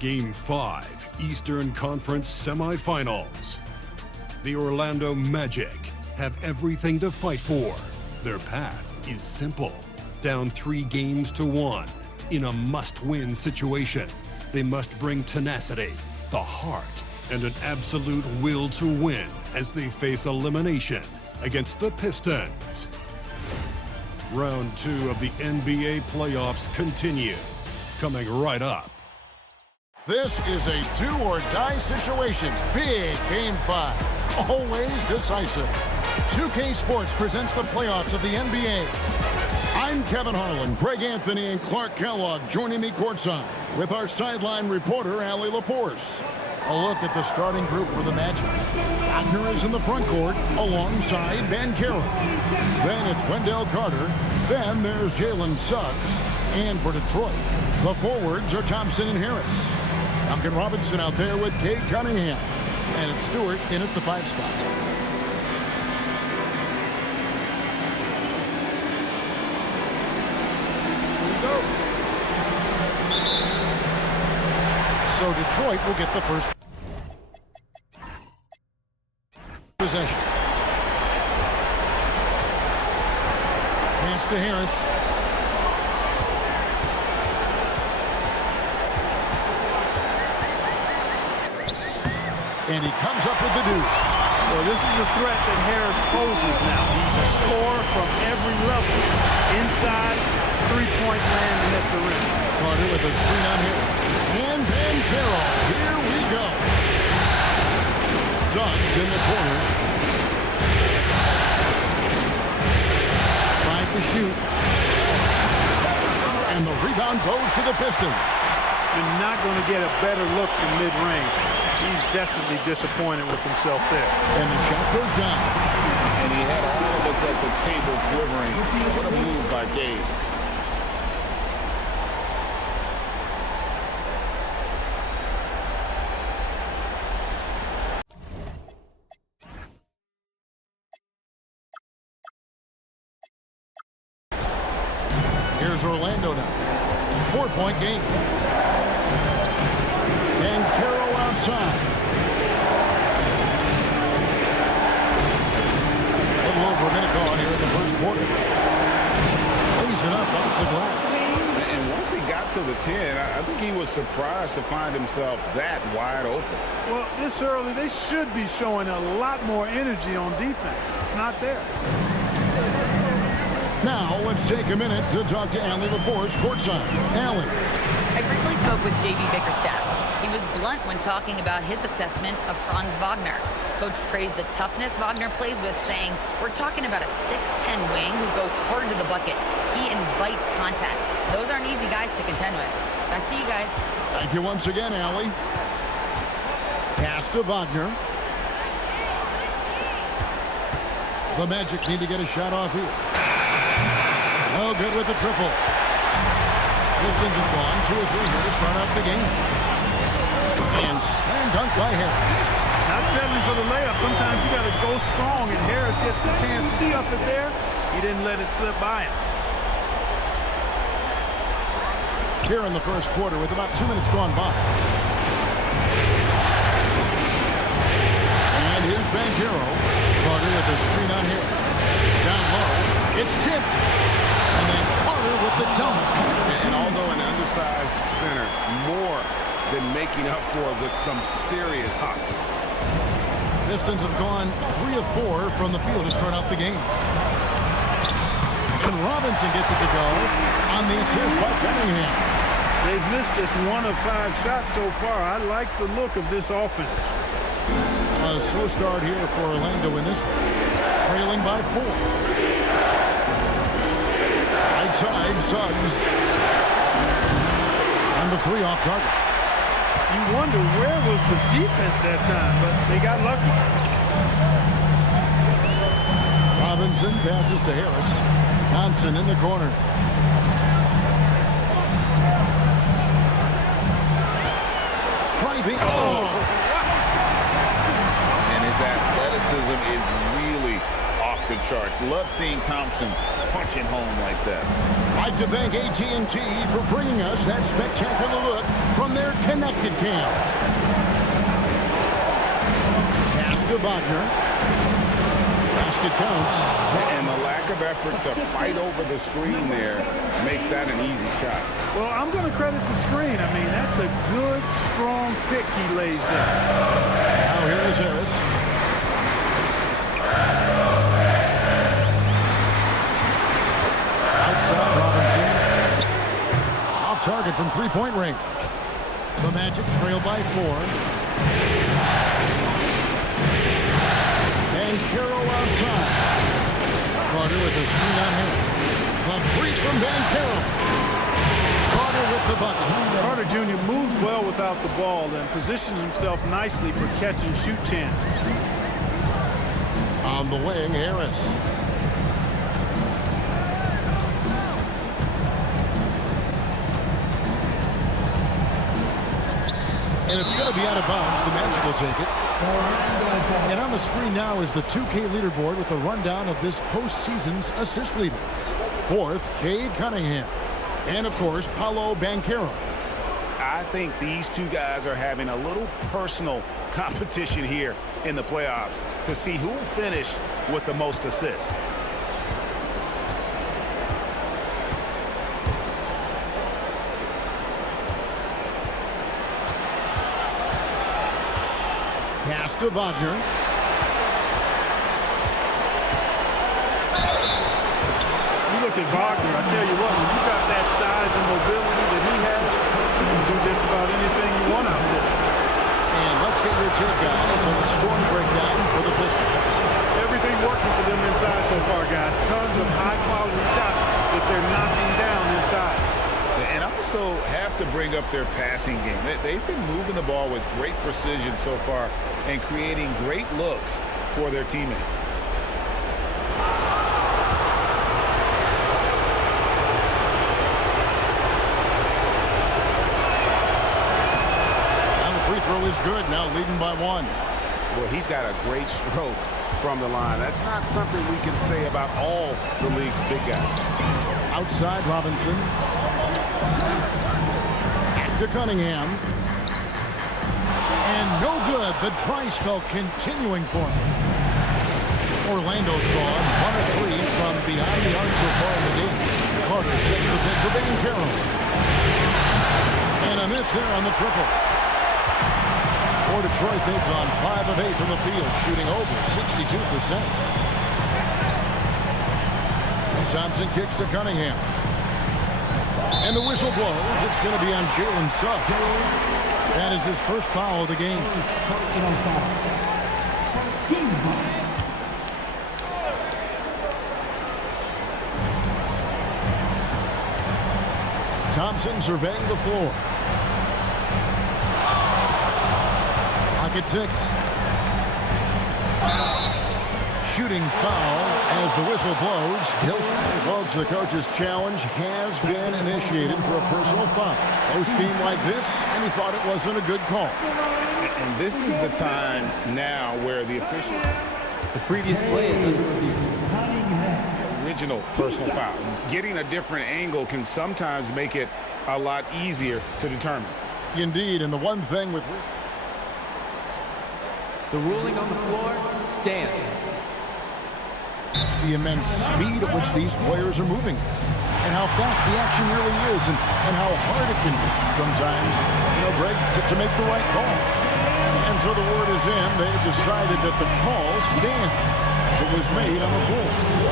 Game 5, Eastern Conference Semifinals. The Orlando Magic have everything to fight for. Their path is simple. Down 3 games to 1. In a must-win situation, they must bring tenacity, the heart, and an absolute will to win as they face elimination against the Pistons. Round 2 of the NBA playoffs continue. Coming right up. This is a do-or-die situation. Big Game 5. Always decisive. 2K Sports presents the playoffs of the NBA. I'm Kevin Harlan, Greg Anthony, and Clark Kellogg joining me courtside with our sideline reporter, Allie LaForce. A look at the starting group for the Magic. Wagner is in the front court alongside Banchero. Then it's Wendell Carter. Then there's Jalen Suggs. And for Detroit, the forwards are Thompson and Harris. Duncan Robinson out there with Cade Cunningham. And it's Stewart in at the 5 spot. So Detroit will get the first possession. Pass to Harris. And he comes up with the deuce. Well, this is the threat that Harris poses now. He's a scorer from every level. Inside, three-point land and at the rim. Carter with a screen on Harris. And Banchero. Here we go. Suggs in the corner. 5 to shoot. And the rebound goes to the Pistons. You're not going to get a better look from mid-range. He's definitely disappointed with himself there. And the shot goes down. And he had all of us at the table quivering. What a move by Gabe. Here's Orlando now. 4-point game. Banchero outside. A little over a minute gone here in the first quarter. Lays it up off the glass. And once he got to the 10, I think he was surprised to find himself that wide open. Well, this early, they should be showing a lot more energy on defense. It's not there. Now, let's take a minute to talk to Allie LaForce courtside. Allie. I briefly spoke with J.B. Bickerstaff. He was blunt when talking about his assessment of Franz Wagner. Coach praised the toughness Wagner plays with, saying, "We're talking about a 6'10" wing who goes hard to the bucket. He invites contact. Those aren't easy guys to contend with." Back to you guys. Thank you once again, Allie. Pass to Wagner. The Magic need to get a shot off here. No good with the triple. Pistons have gone 2 or 3 here to start out the game. And slam dunk by Harris. Not settling for the layup. Sometimes you got to go strong, and Harris gets the chance to stuff it there. He didn't let it slip by him. Here in the first quarter with about 2 minutes gone by. And here's Banchero. Carter with the screen on Harris. Down low. It's tipped. And then Carter with the dunk. And although an undersized center, more than making up for it with some serious hops. Pistons have gone 3 of 4 from the field to start out the game. And Robinson gets it to go on the assist by Cunningham. They've missed just 1 of 5 shots so far. I like the look of this offense. A slow start here for Orlando in this one. Trailing by 4. Right side, Suggs. And the 3 off target. You wonder where was the defense that time, but they got lucky. Robinson passes to Harris. Thompson in the corner. Driving. Oh! And his athleticism is really off the charts. Love seeing Thompson punching home like that. I'd like to thank AT&T for bringing us that spectacular look from their connected cam. Pass to Wagner. Basket counts. And the lack of effort to fight over the screen there makes that an easy shot. Well, I'm going to credit the screen. I mean, that's a good, strong pick he lays there. Now here is Harris. Outside Robinson. Off target from three-point range. The Magic trail by 4. And Carroll outside. Carter with the screen on Harris. The three from Van Carroll. Carter with the bucket. Carter Jr. moves well without the ball and positions himself nicely for catch and shoot chances. On the wing, Harris. And it's going to be out of bounds. The Magic will take it. And on the screen now is the 2K leaderboard with a rundown of this postseason's assist leaders. 4th, Cade Cunningham. And, of course, Paolo Banchero. I think these two guys are having a little personal competition here in the playoffs to see who will finish with the most assists. Pass to Wagner. You look at Wagner, I tell you what, when you got that size and mobility that he has, you can do just about anything you want out there. And let's get your take, guys, on the scoring breakdown for the Pistons. Everything working for them inside so far, guys. Tons of high-quality shots that they're knocking down inside. And also have to bring up their passing game. They've been moving the ball with great precision so far and creating great looks for their teammates. And the free throw is good, now leading by 1. Well, he's got a great stroke from the line. That's not something we can say about all the league's big guys. Outside Robinson. Back to Cunningham. And no good. The dry spell continuing for him. Orlando's gone. 1 of 3 from beyond the arc so far in the game. Carter sets the pick for Banchero. And a miss there on the triple. For Detroit, they've gone 5 of 8 from the field, shooting over 62%. And Thompson kicks to Cunningham. And the whistle blows. It's going to be on Jalen Suggs. That is his first foul of the game. Thompson surveying the floor. Pocket 6. Shooting foul as the whistle blows. Folks, the coach's challenge has been initiated for a personal foul. Close game like this, and he thought it wasn't a good call. And this is the time now where the official... The previous play is under review. Original personal foul. Getting a different angle can sometimes make it a lot easier to determine. Indeed, and the one thing with... The ruling on the floor stands. The immense speed at which these players are moving, and how fast the action really is, and how hard it can be sometimes, Greg, to make the right call. And so the word is in. They've decided that the call stands. It was made on the floor.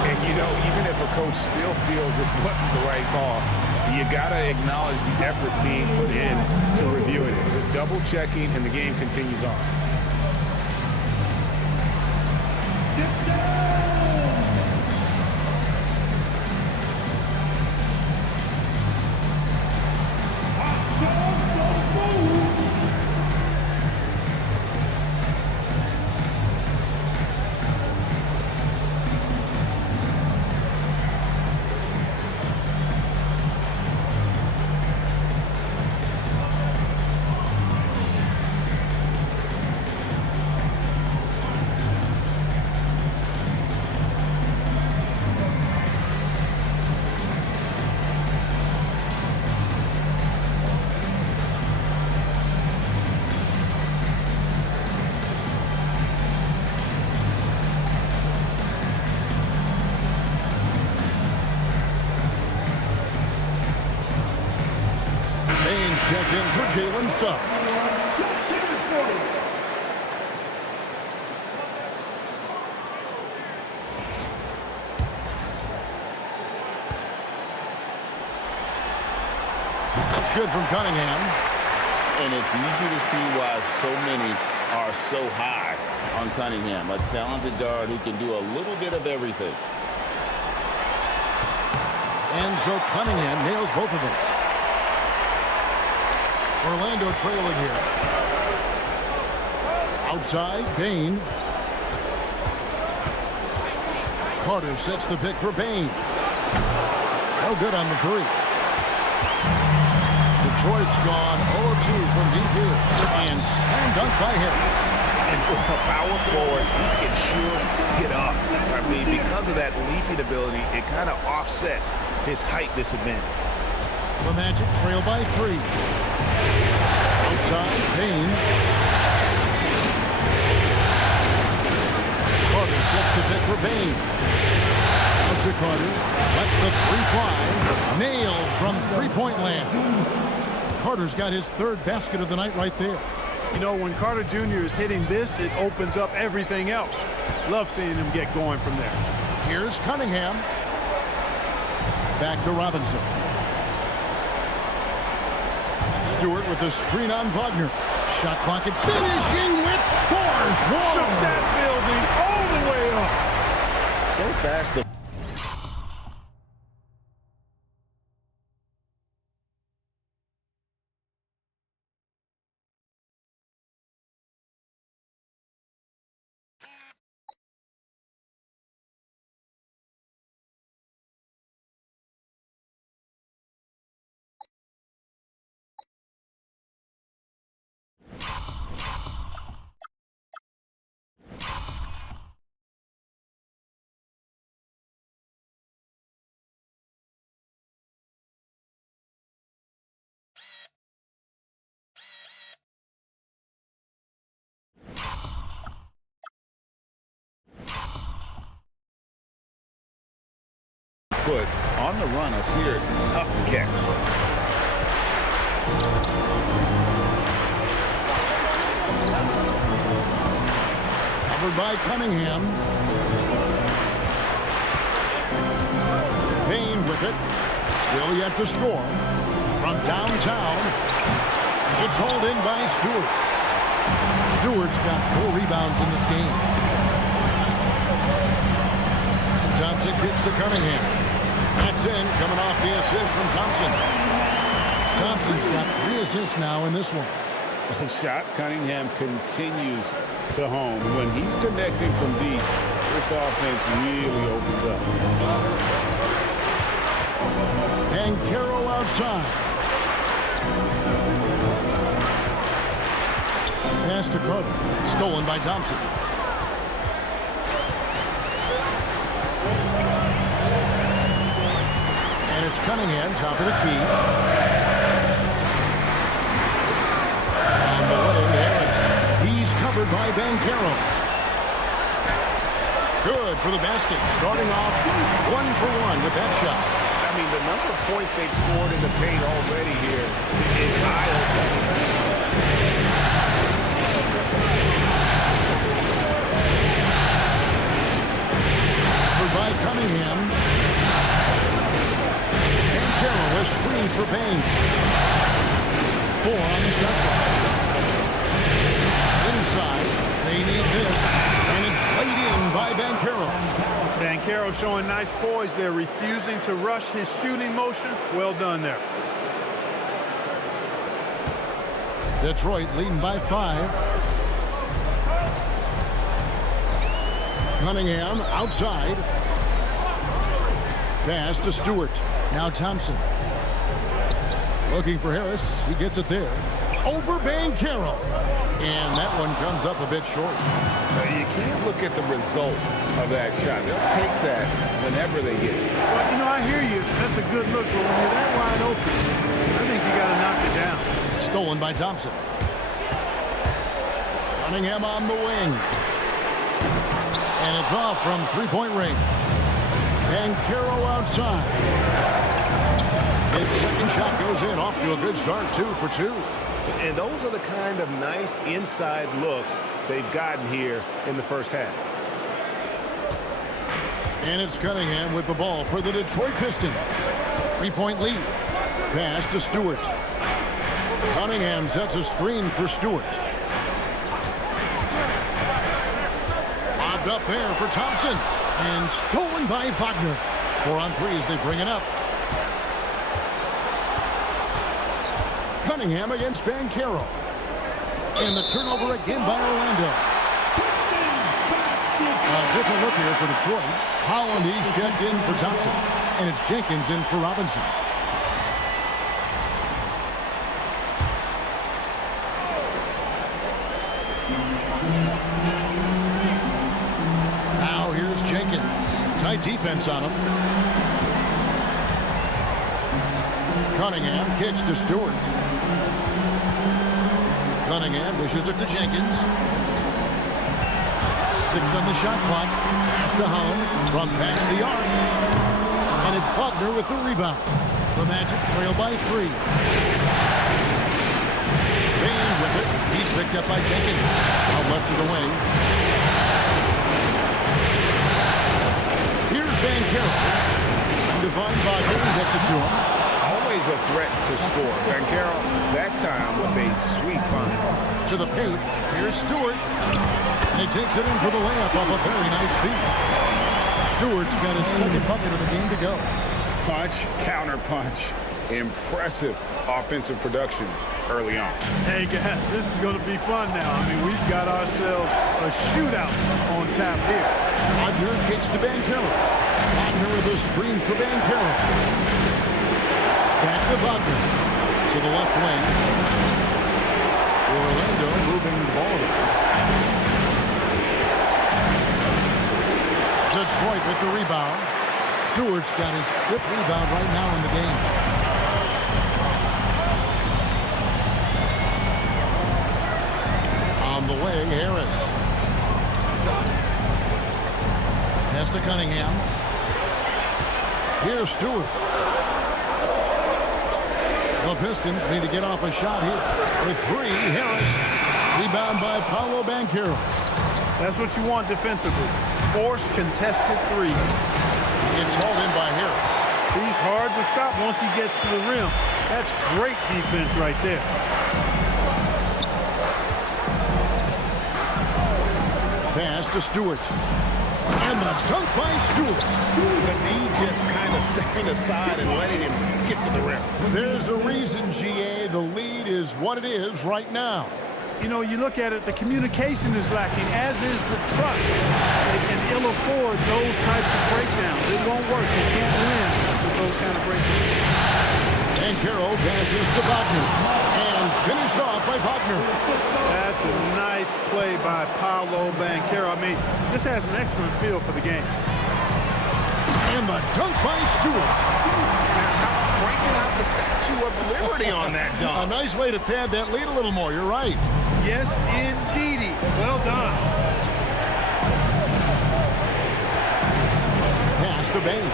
And, even if a coach still feels this wasn't the right call, you got to acknowledge the effort being put in to reviewing it. The double checking, and the game continues on. check in for Jalen Suggs. That's good from Cunningham. And it's easy to see why so many are so high on Cunningham, a talented guard who can do a little bit of everything. And so Cunningham nails both of them. Orlando trailing here. Outside, Bain. Carter sets the pick for Bain. No good on the three. Detroit's gone 0-2 from deep here. And slam dunk by Harris. And for a power forward, he can sure get up. I mean, because of that leaping ability, it kind of offsets his height disadvantage. The Magic trail by 3. Outside, Bain. Carter sets the pick for Bain. Out to Carter. That's the free fly. Nailed from three-point land. Carter's got his third basket of the night right there. You know, when Carter Jr. is hitting this, it opens up everything else. Love seeing him get going from there. Here's Cunningham. Back to Robinson. Stewart with the screen on Wagner. Shot clock at finishing with force. Shook that building all the way up. So fast. Foot on the run. I see her tough to catch. Covered by Cunningham. Bain with it. Still yet to score. From downtown, it's hauled in by Stewart. Stewart's got 4 rebounds in this game. And Thompson kicks to Cunningham. That's in, coming off the assist from Thompson. Thompson's got 3 assists now in this one. The shot Cunningham continues to hone. When he's connecting from deep, this offense really opens up. And Caro outside. Pass to Carter. Stolen by Thompson. And it's Cunningham, top of the key. On the way, Harris. He's covered by Bancaro. Good for the basket. Starting off 1-for-1 with that shot. I mean, the number of points they've scored in the paint already here is eye-opening. By Cunningham. And Carroll was screened for Bain. 4 on the shot clock. Inside, they need this, and it's laid in by Bancaro. Bancaro showing nice poise there, refusing to rush his shooting motion. Well done there. Detroit leading by 5. Cunningham outside. Pass to Stewart. Now Thompson. Looking for Harris. He gets it there. Over Bancaro. And that one comes up a bit short. You can't look at the result of that shot. They'll take that whenever they get it. Well, you know, I hear you. That's a good look, but when you're that wide open, I think you got to knock it down. Stolen by Thompson. Cunningham on the wing. And it's off from three-point range. And Caro outside. His second And shot goes in, off to a good start, 2 for 2. And those are the kind of nice inside looks they've gotten here in the first half. And it's Cunningham with the ball for the Detroit Pistons. 3-point lead. Pass to Stewart. Cunningham sets a screen for Stewart. Lobbed up there for Thompson. And stolen by Wagner. 4-on-3 as they bring it up. Cunningham against Banchero. And the turnover again by Orlando. A different look here for Detroit. Holland, he's checked in for Thompson. And it's Jenkins in for Robinson. Now here's Jenkins. Tight defense on him. Cunningham kicks to Stewart. Cunningham dishes it to Jenkins. 6 on the shot clock. Pass to Holland from past the arc. And it's Wagner with the rebound. The Magic trail by 3. Bain with it. He's picked up by Jenkins. Out left of the wing. Here's Banchero. Divine Wagner gets it to him. Always a threat to score. Banchero, that time with a sweet find. To the paint. Here's Stewart. And he takes it in for the layup off a very nice feed. Stewart's got his second bucket of the game to go. Punch, counter punch. Impressive offensive production early on. Hey, guys, this is going to be fun now. I mean, we've got ourselves a shootout on tap here. Wagner kicks to Banchero. Wagner with a screen for Banchero. Back to Wagner. To the left wing. Orlando moving the ball. Detroit with the rebound. Stewart's got his 5th rebound right now in the game. On the wing, Harris. Pass to Cunningham. Here's Stewart. The Pistons need to get off a shot here. With 3, Harris. Rebound by Paolo Banchero. That's what you want defensively. Force contested threes. It's hauled in by Harris. He's hard to stop once he gets to the rim. That's great defense right there. Pass to Stewart. And the dunk by Stewart. The knee just kind of stepping aside and letting him get to the rim. There's a reason, GA. The lead is what it is right now. You know, you look at it, the communication is lacking, as is the trust. They can ill afford those types of breakdowns. It won't work. They can't win with those kind of breakdowns. And Carroll passes to Wagner. And finished off by Wagner. That's a nice play by Paolo Banchero. I mean, just has an excellent feel for the game. And the dunk by Stewart. Breaking out the Statue of Liberty on that A dunk. nice way to pad that lead a little more. You're right. Yes, indeedy. Well done. Pass to Bain.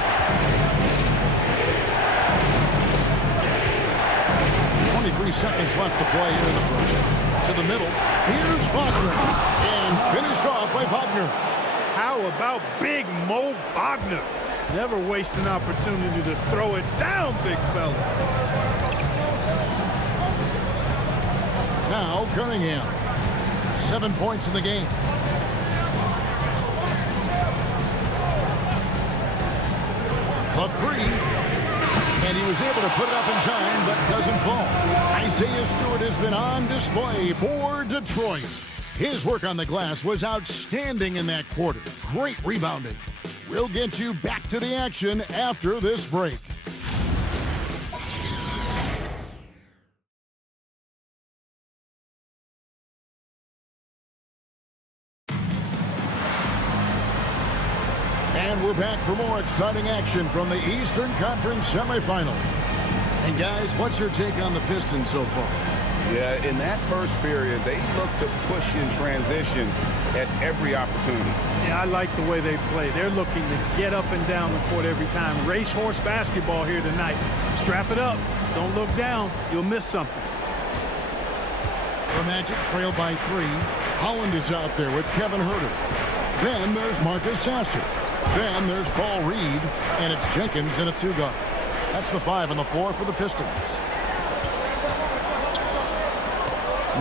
23 seconds left to play here in the first. To the middle. Here's Wagner. And finished off by Wagner. How about Big Mo Wagner? Never waste an opportunity to throw it down, big fella. Now Cunningham. 7 points in the game. A 3. And he was able to put it up in time, but doesn't fall. Isaiah Stewart has been on display for Detroit. His work on the glass was outstanding in that quarter. Great rebounding. We'll get you back to the action after this break. And we're back for more exciting action from the Eastern Conference semifinal. And guys, what's your take on the Pistons so far? Yeah, in that first period, they looked to push in transition at every opportunity. Yeah, I like the way they play. They're looking to get up and down the court every time. Racehorse basketball here tonight. Strap it up. Don't look down. You'll miss something. The Magic trail by 3. Holland is out there with Kevin Herter. Then there's Marcus Sasser. Then there's Paul Reed. And it's Jenkins in a 2-guard. That's the 5 on the floor for the Pistons.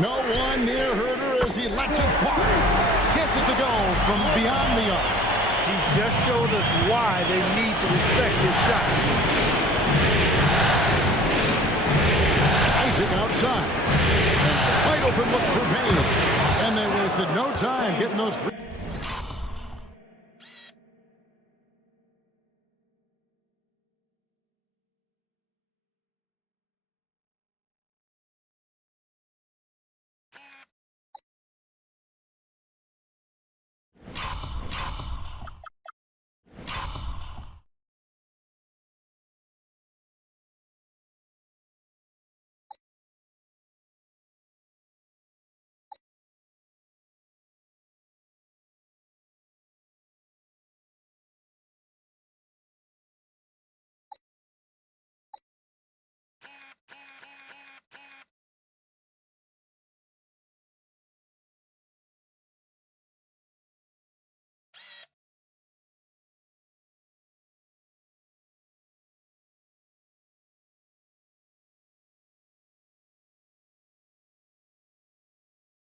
No one near Herter as he lets it fly. Gets it to go from beyond the arc. He just showed us why they need to respect his shot. Isaac outside. And wide open look for Payne. And they wasted no time getting those 3.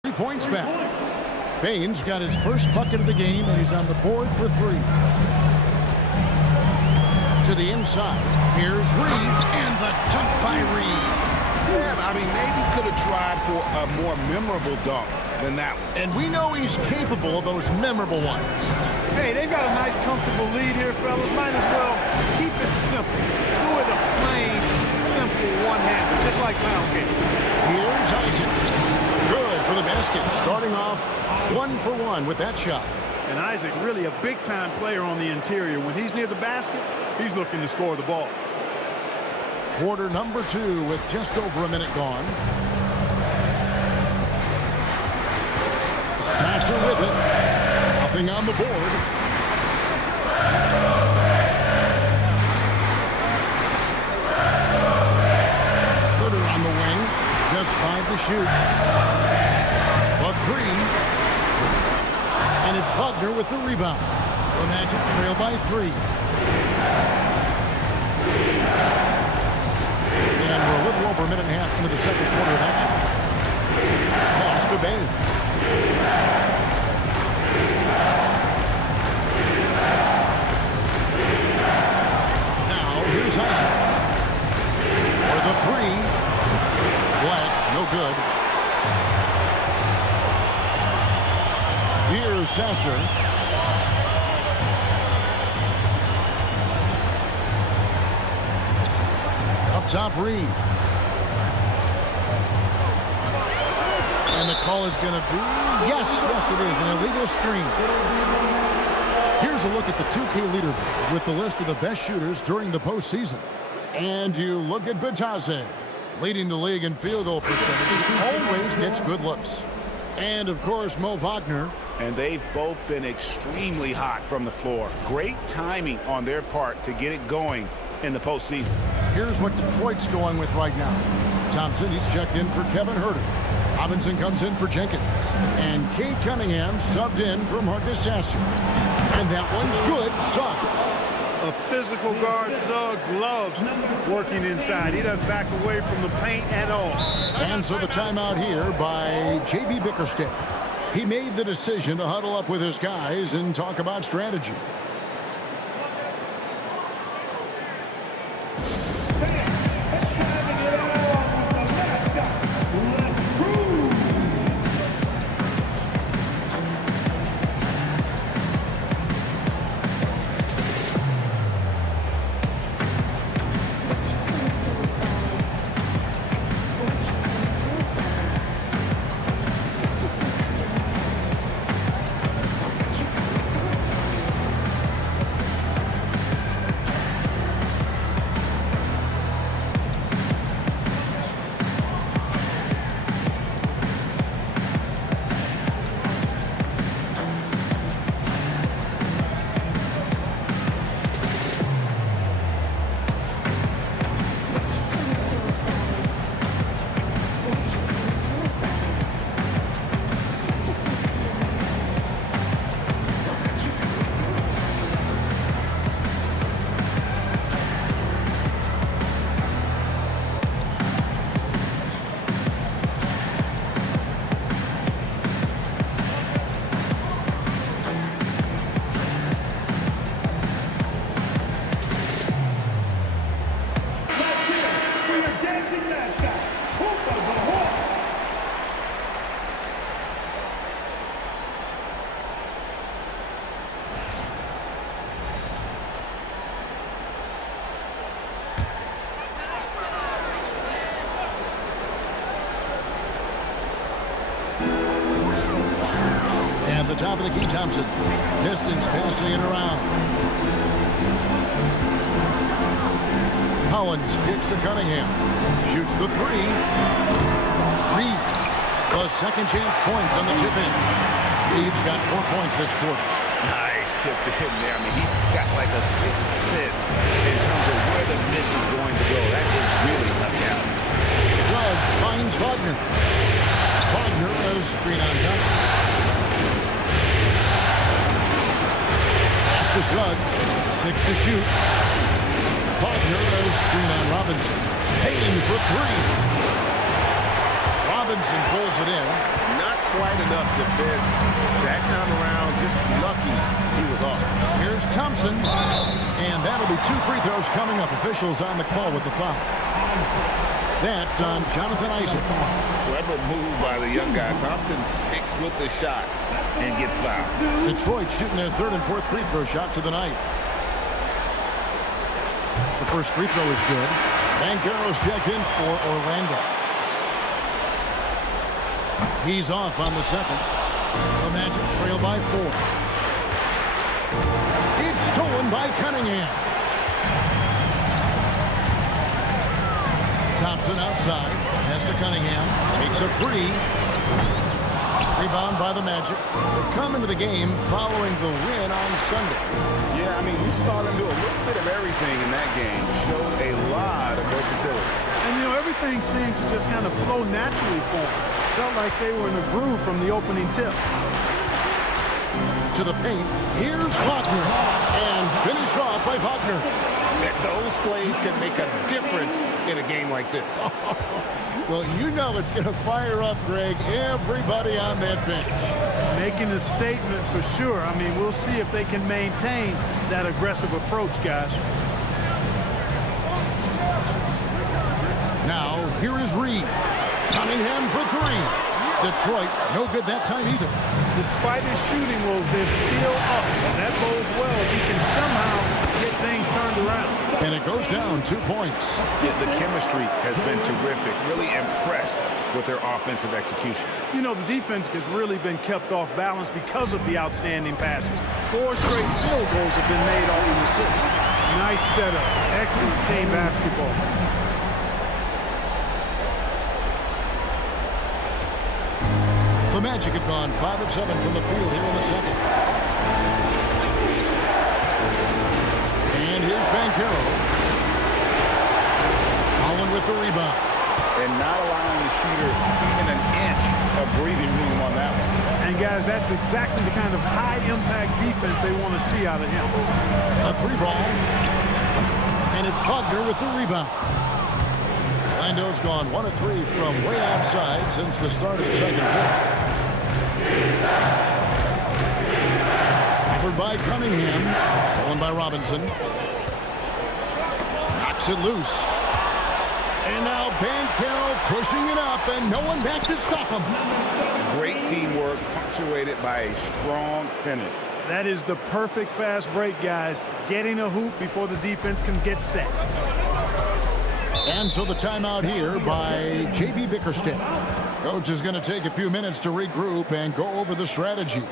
3 points back. Baines got his first bucket of the game, and he's on the board for 3. To the inside. Here's Reed, and the dunk by Reed. Yeah, I mean, maybe could have tried for a more memorable dunk than that one. And we know he's capable of those memorable ones. Hey, they've got a nice, comfortable lead here, fellas. Might as well keep it simple. Do it a plain, simple one-hander, just like pound cake. Here's Isaac. Good for the basket, starting off 1 for 1 with that shot. And Isaac, really a big-time player on the interior. When he's near the basket, he's looking to score the ball. Quarter number 2 with just over a minute gone. Sasser with it. Nothing on the board. Herter on the wing. Just 5 to shoot. A 3. And it's Wagner with the rebound. The Magic trail by 3. And we're a little over a minute and a half into the second quarter of action. Pass to Baines. Now here's Isaac. For the 3. Black, no good. Here's Sasser. Up top, Reed. And the call is going to be, yes, it is, an illegal screen. Here's a look at the 2K leaderboard with the list of the best shooters during the postseason. And you look at Batase, leading the league in field goal percentage. Always gets good looks. And, of course, Mo Wagner. And they've both been extremely hot from the floor. Great timing on their part to get it going in the postseason. Here's what Detroit's going with right now. Thompson, he's checked in for Kevin Herter. Robinson comes in for Jenkins. And Cade Cunningham subbed in for Marcus Sasser. And that one's good. Suggs. A physical guard, Suggs loves working inside. He doesn't back away from the paint at all. And so the timeout here by J.B. Bickerstaff. He made the decision to huddle up with his guys and talk about strategy. the top of the key, Thompson. Pistons passing it around. Collins kicks to Cunningham. Shoots the three. Reed. The second chance points on the chip in. Reed's got 4 points this quarter. Nice tip in there. I mean, he's got like a sixth sense in terms of where the miss is going to go. That is really a talent. Judge finds Wagner. Wagner goes screen on Thompson. Off to Judge. 6 to shoot. Wagner goes screen on Robinson. Payne for 3. Robinson pulls it in. Not quite enough defense. That time around, just lucky he was off. Here's Thompson. And that'll be 2 free throws coming up. Officials on the call with the foul. That's on Jonathan Isaac. Clever move by the young guy. Thompson sticks with the shot and gets fouled. Detroit shooting their 3rd and 4th free throw shots of the night. The first free throw is good. Banchero's checked in for Orlando. He's off on the second. The Magic trail by 4. It's stolen by Cunningham. Thompson outside. Pass to Cunningham. Takes a 3. Rebound by the Magic. They come into the game following the win on Sunday. Yeah, I mean, we saw them do a little bit of everything in that game. Showed a lot of versatility. And, you know, everything seemed to just kind of flow naturally for them. Felt like they were in a groove from the opening tip. To the paint. Here's Wagner. And finished off by Wagner. Those plays can make a difference in a game like this. Well, you know it's going to fire up, Greg, everybody on that bench. Making a statement for sure. I mean, we'll see if they can maintain that aggressive approach, guys. Now, here is Reed. Cunningham for 3. Detroit, no good that time either. Despite his shooting woes, they're still up. That bodes well if he can somehow get things turned around. And it goes down 2 points. Yeah, the chemistry has been terrific. Really impressed with their offensive execution. You know, the defense has really been kept off balance because of the outstanding passes. 4 straight field goals have been made off of the 6. Nice setup. Excellent team basketball. The Magic have gone 5 of 7 from the field here in the second. And here's Banchero. Holland with the rebound. And not allowing the shooter even an inch of breathing room on that one. And, guys, that's exactly the kind of high-impact defense they want to see out of him. A 3-ball. And it's Wagner with the rebound. Orlando's gone 1 of 3 from way outside since the start of the second quarter. Covered by Cunningham. Stolen by Robinson. Knocks it loose. And now Banchero pushing it up, and no one back to stop him. Great teamwork, punctuated by a strong finish. That is the perfect fast break, guys. Getting a hoop before the defense can get set. And so the timeout here by J.B. Bickerstaff. Coach is going to take a few minutes to regroup and go over the strategy.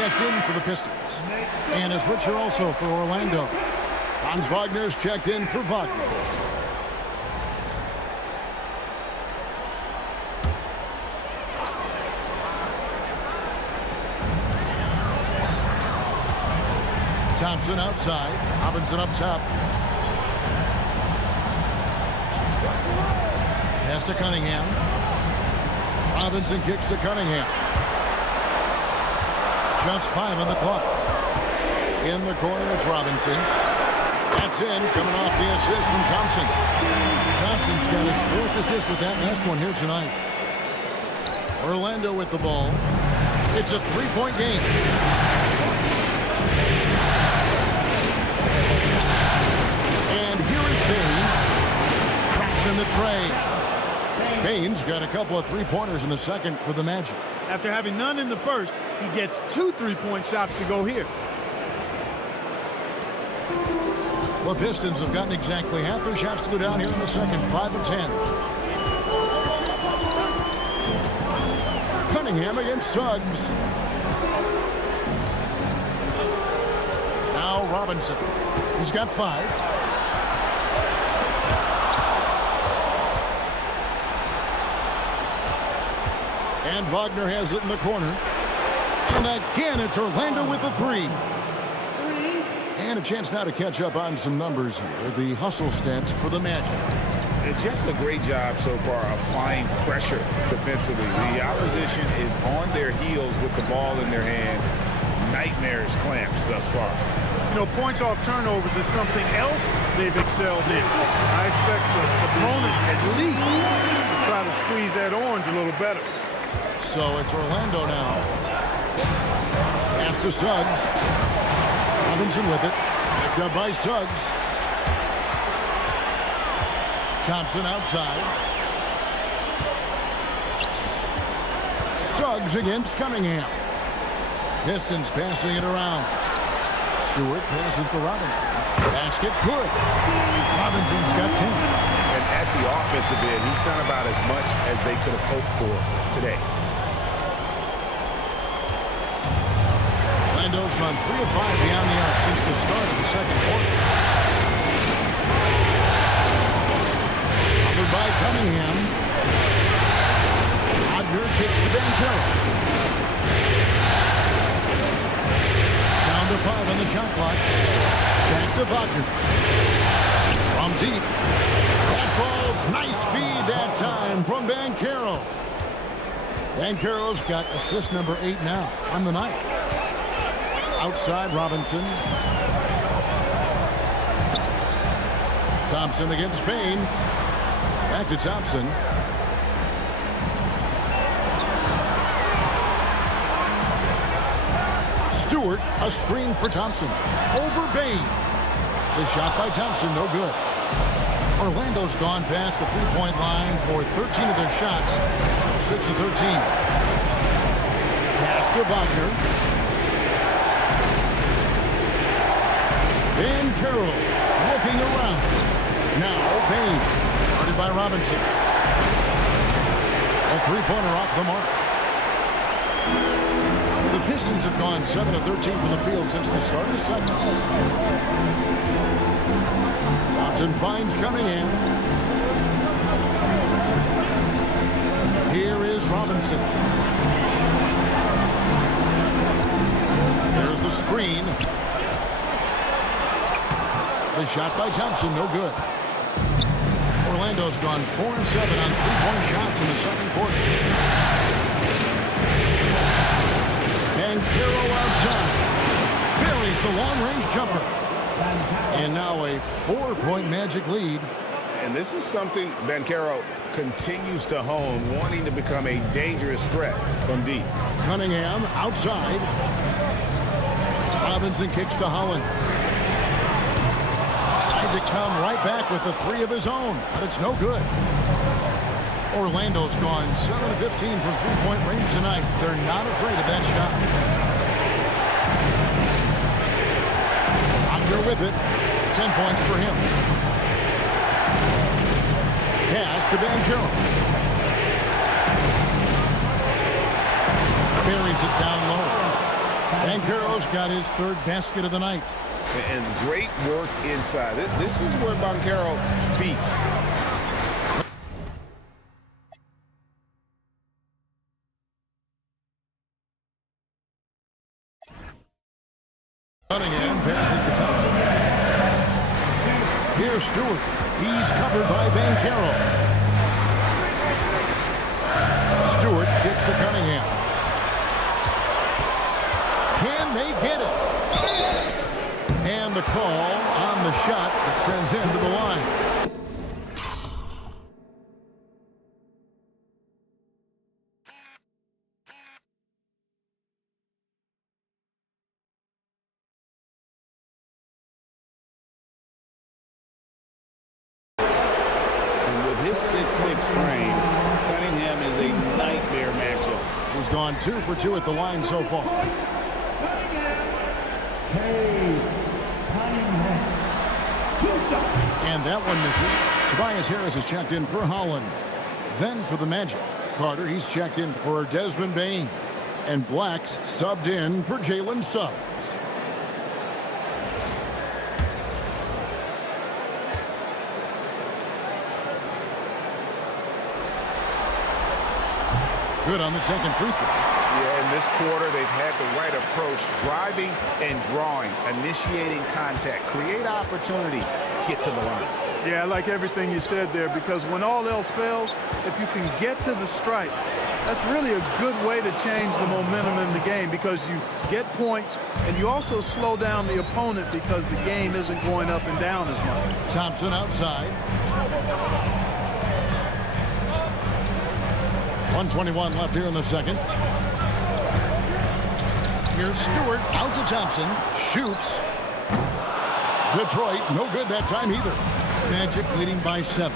checked in for the Pistons. And a switcher also for Orlando. Franz Wagner's checked in for Wagner. Thompson outside. Robinson up top. Pass to Cunningham. Robinson kicks to Cunningham. Just 5 on the clock. In the corner, it's Robinson. That's in, coming off the assist from Thompson. Thompson's got his 4th assist with that last one here tonight. Orlando with the ball. It's a 3-point game. And here is Payne. Traps in the tray. Payne's got a couple of 3-pointers in the second for the Magic. After having none in the first, he gets 2 3-point shots to go here. The Pistons have gotten exactly half their shots to go down here in the second, 5 of 10. Cunningham against Suggs. Now Robinson. He's got 5. And Wagner has it in the corner. And again, it's Orlando with the 3. And a chance now to catch up on some numbers here. The hustle stats for the Magic. And just a great job so far applying pressure defensively. The opposition is on their heels with the ball in their hand. Nightmares clamps thus far. You know, points off turnovers is something else they've excelled in. I expect the opponent at least to try to squeeze that orange a little better. So it's Orlando now. Pass to Suggs. Robinson with it. Picked up by Suggs. Thompson outside. Suggs against Cunningham. Pistons passing it around. Stewart passes to Robinson. Basket good. Robinson's got 10. And at the offensive end, he's done about as much as they could have hoped for today. Orlando's run 3 of 5 beyond the arc since the start of the second quarter. Covered by Cunningham. Wagner kicks to Bankero. Down to 5 on the shot clock. Back to Wagner. From deep. That ball's nice feed that time from Bankero. Bankero's got assist number 8 now on the night. Outside Robinson. Thompson against Payne. Back to Thompson. Stewart, a screen for Thompson. Over Payne. The shot by Thompson, no good. Orlando's gone past the 3-point line for 13 of their shots. 6 of 13. Pass to Wagner. And Carroll looking around. Now Payne. Guarded by Robinson. A 3-pointer off the mark. The Pistons have gone 7 of 13 from the field since the start of the second. Thompson finds Cunningham. Here is Robinson. There's the screen. The shot by Thompson, no good. Orlando's gone 4 of 7 on 3-point shots in the second quarter. And Carroll outside. Buries the long-range jumper. And now a 4-point Magic lead. And this is something Bankero continues to hone, wanting to become a dangerous threat from deep. Cunningham outside. Robinson kicks to Holland. Tried to come right back with the 3 of his own, but it's no good. Orlando's gone 7 of 15 from 3-point range tonight. They're not afraid of that shot. Wagner with it. 10 points for him. Pass to Bankero. Buries it down low. Banchero's got his third basket of the night. And great work inside. This is where Banchero feasts. Cunningham passes to Thompson. Here's Stewart. He's covered by Banchero. Stewart gets to Cunningham. Can they get it? And the call on the shot that sends him to the line. And with his 6'6" frame, Cunningham is a nightmare matchup. He's gone 2 for 2 at the line so far. And that one misses. Tobias Harris is checked in for Holland. Then for the Magic, Carter, he's checked in for Desmond Bain. And Black's subbed in for Jalen Suggs. Good on the second free throw. Yeah, in this quarter, they've had the right approach, driving and drawing, initiating contact, create opportunities, get to the line. Yeah, I like everything you said there, because when all else fails, if you can get to the stripe, that's really a good way to change the momentum in the game, because you get points and you also slow down the opponent because the game isn't going up and down as much. Thompson outside. 1:21 left here in the second. Here's Stewart out to Thompson. Shoots. Detroit, no good that time either. Magic leading by 7.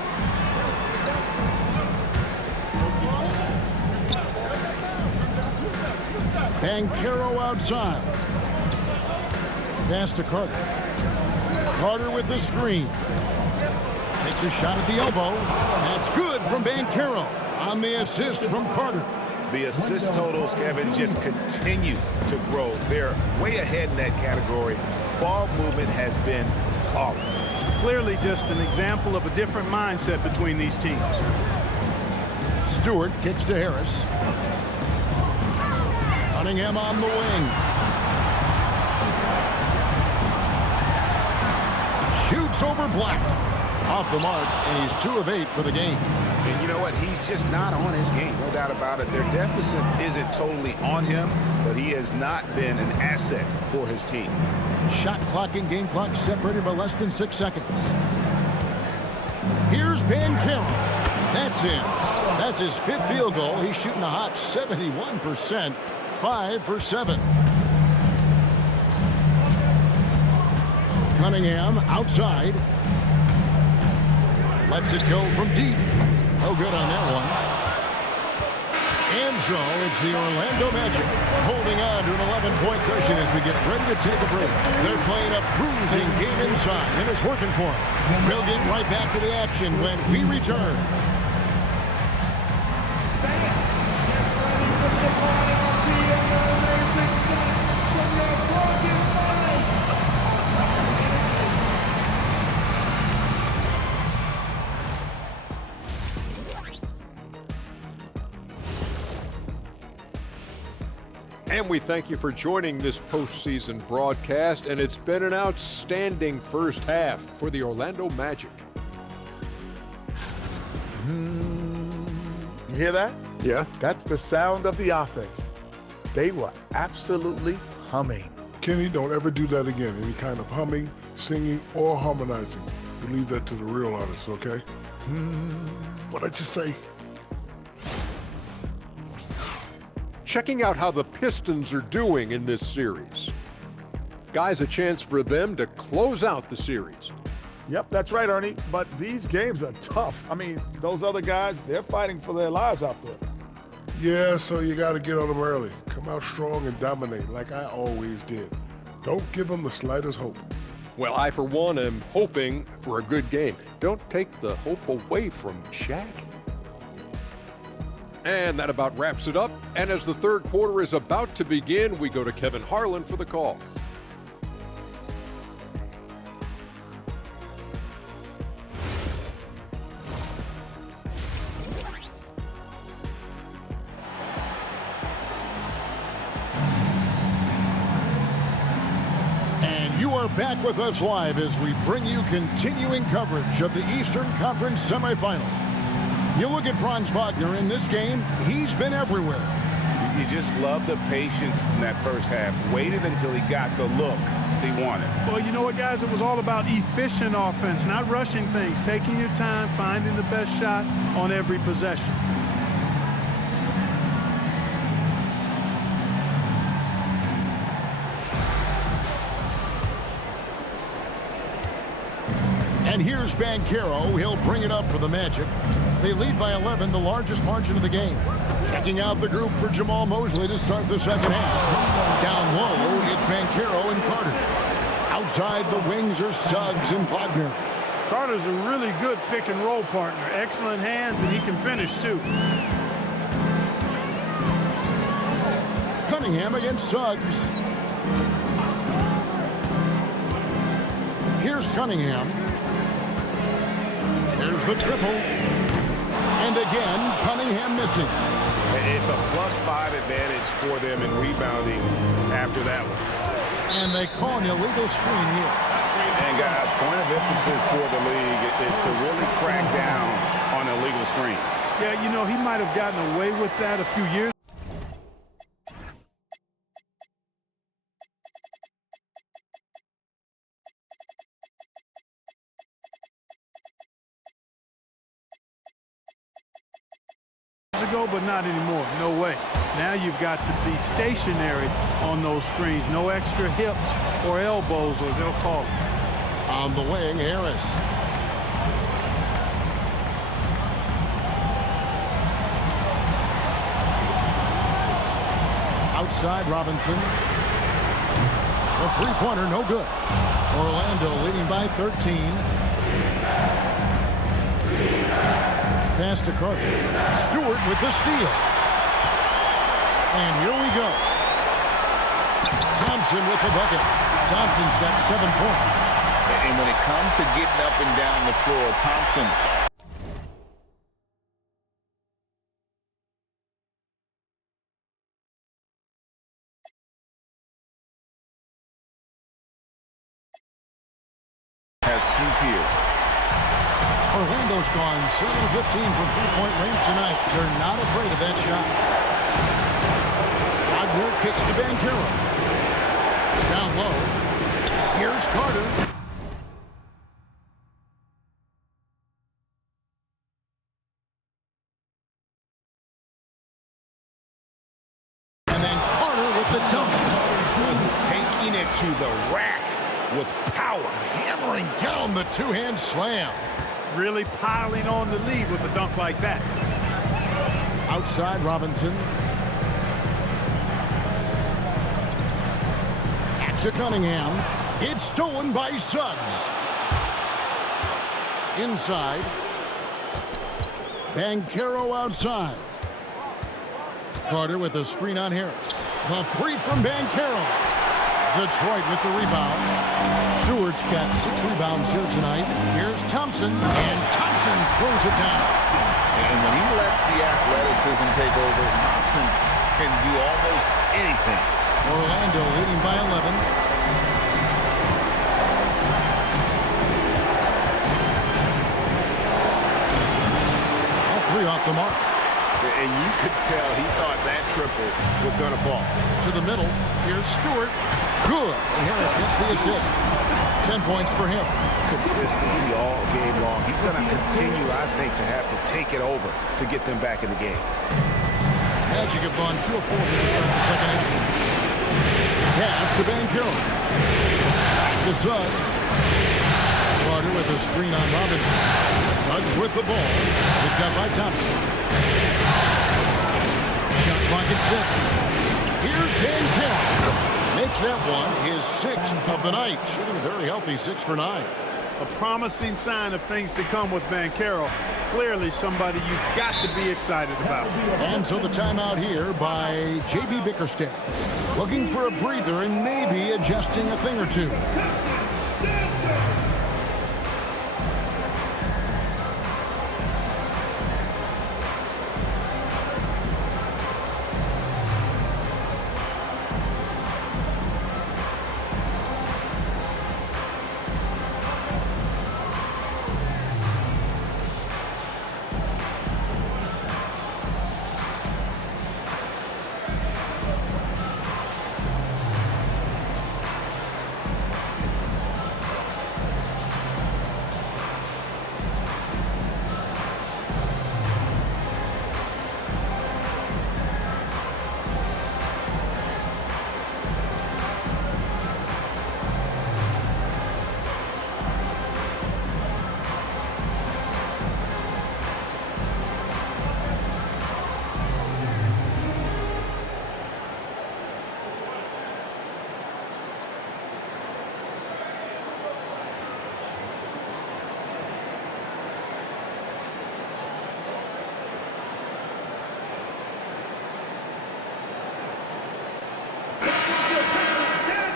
Banchero outside. Pass to Carter. Carter with the screen. Takes a shot at the elbow. That's good from Banchero on the assist from Carter. The assist totals, Kevin, just continue to grow. They're way ahead in that category. Ball movement has been flawless. Clearly just an example of a different mindset between these teams. Stewart kicks to Harris. Cunningham on the wing. Shoots over Black. Off the mark, and he's 2 of 8 for the game. And you know what? He's just not on his game. No doubt about it. Their deficit isn't totally on him, but he has not been an asset for his team. Shot clock and game clock separated by less than 6 seconds. Here's Banchero. That's in. That's his 5th field goal. He's shooting a hot 71%. 5 for 7. Cunningham outside. Lets it go from deep. No good on that one. And so it's the Orlando Magic holding on to an 11-point cushion as we get ready to take a break. They're playing a bruising game inside, and it's working for them. We'll get right back to the action when we return. And we thank you for joining this postseason broadcast, and it's been an outstanding first half for the Orlando Magic. You hear that? Yeah. That's the sound of the offense. They were absolutely humming. Kenny, don't ever do that again. Any kind of humming, singing, or harmonizing. You leave that to the real artists, okay? What'd I just say? Checking out how the Pistons are doing in this series. Guys, a chance for them to close out the series. Yep, that's right, Ernie. But these games are tough. I mean, those other guys, they're fighting for their lives out there. Yeah, so you got to get on them early. Come out strong and dominate like I always did. Don't give them the slightest hope. Well, I, for one, am hoping for a good game. Don't take the hope away from Shaq. And that about wraps it up. And as the third quarter is about to begin, we go to Kevin Harlan for the call. And you are back with us live as we bring you continuing coverage of the Eastern Conference semifinals. You look at Franz Wagner in this game, he's been everywhere. You just love the patience in that first half. Waited until he got the look he wanted. Well, you know what, guys? It was all about efficient offense, not rushing things, taking your time, finding the best shot on every possession. And here's Banchero. He'll bring it up for the Magic. They lead by 11, the largest margin of the game. Checking out the group for Jamal Mosley to start the second half. Down low, it's Banchero and Carter. Outside the wings are Suggs and Wagner. Carter's a really good pick-and-roll partner. Excellent hands, and he can finish, too. Cunningham against Suggs. Here's Cunningham. Here's the triple. And again, Cunningham missing. It's a +5 advantage for them in rebounding after that one. And they call an illegal screen here. And guys, point of emphasis for the league is to really crack down on illegal screens. Yeah, you know, he might have gotten away with that a few years ago, but not anymore. No way. Now you've got to be stationary on those screens. No extra hips or elbows, or they'll call it. On the wing, Harris. Outside, Robinson. The three-pointer, no good. Orlando leading by 13. Pass to Carter. Stewart with the steal. And here we go. Thompson with the bucket. Thompson's got 7 points. And when it comes to getting up and down the floor, Thompson has few peers. Orlando's gone 7 of 15 from three-point range tonight. They're not afraid of that shot. Wagner kicks to Banchero. Down low. Here's Carter. And then Carter with the dunk. Taking it to the rack with power. Hammering down the two-hand slam. Really piling on the lead with a dunk like that. Outside, Robinson. Back to Cunningham. It's stolen by Suggs. Inside. Banchero outside. Carter with a screen on Harris. The three from Banchero. Detroit with the rebound. Stewart's got 6 rebounds here tonight. Here's Thompson, and Thompson throws it down. And when he lets the athleticism take over, Thompson can do almost anything. Orlando leading by 11. All 3 off the mark. And you could tell he thought that triple was going to fall. To the middle. Here's Stewart. Good. And Harris gets the assist. 10 points for him. Consistency all game long. He's going to continue, I think, to have to take it over to get them back in the game. Magic have gone 2 of 4 here to start the second half. Pass to Banchero. Back to Suggs. Carter with a screen on Robinson. Suggs with the ball. Picked up by Thompson. Shot clock at 6. Here's Banchero. Makes that one his 6th of the night. Shooting a very healthy 6 for 9. a promising sign of things to come with Banchero. Clearly somebody you've got to be excited about. And so the timeout here by J.B. Bickerstaff. Looking for a breather and maybe adjusting a thing or two.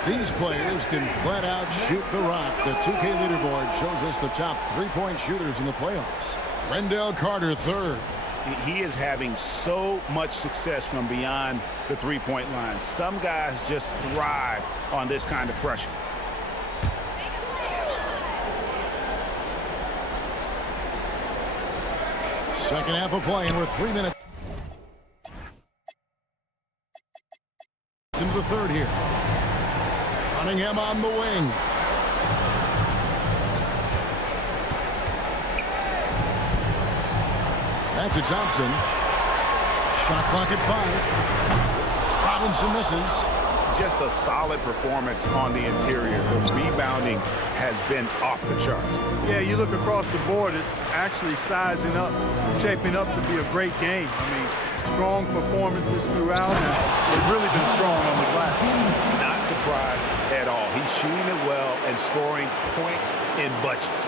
These players can flat out shoot the rock. The 2K leaderboard shows us the top three-point shooters in the playoffs. Wendell Carter, third. He is having so much success from beyond the three-point line. Some guys just thrive on this kind of pressure. Second half of play, and we're 3 minutes into the third here. Cunningham on the wing. Back to Thompson. Shot clock at 5. Robinson misses. Just a solid performance on the interior. The rebounding has been off the charts. Yeah, you look across the board, it's actually sizing up, shaping up to be a great game. I mean, strong performances throughout, and they've really been strong on the glass. Not surprised at all. He's shooting it well and scoring points in bunches.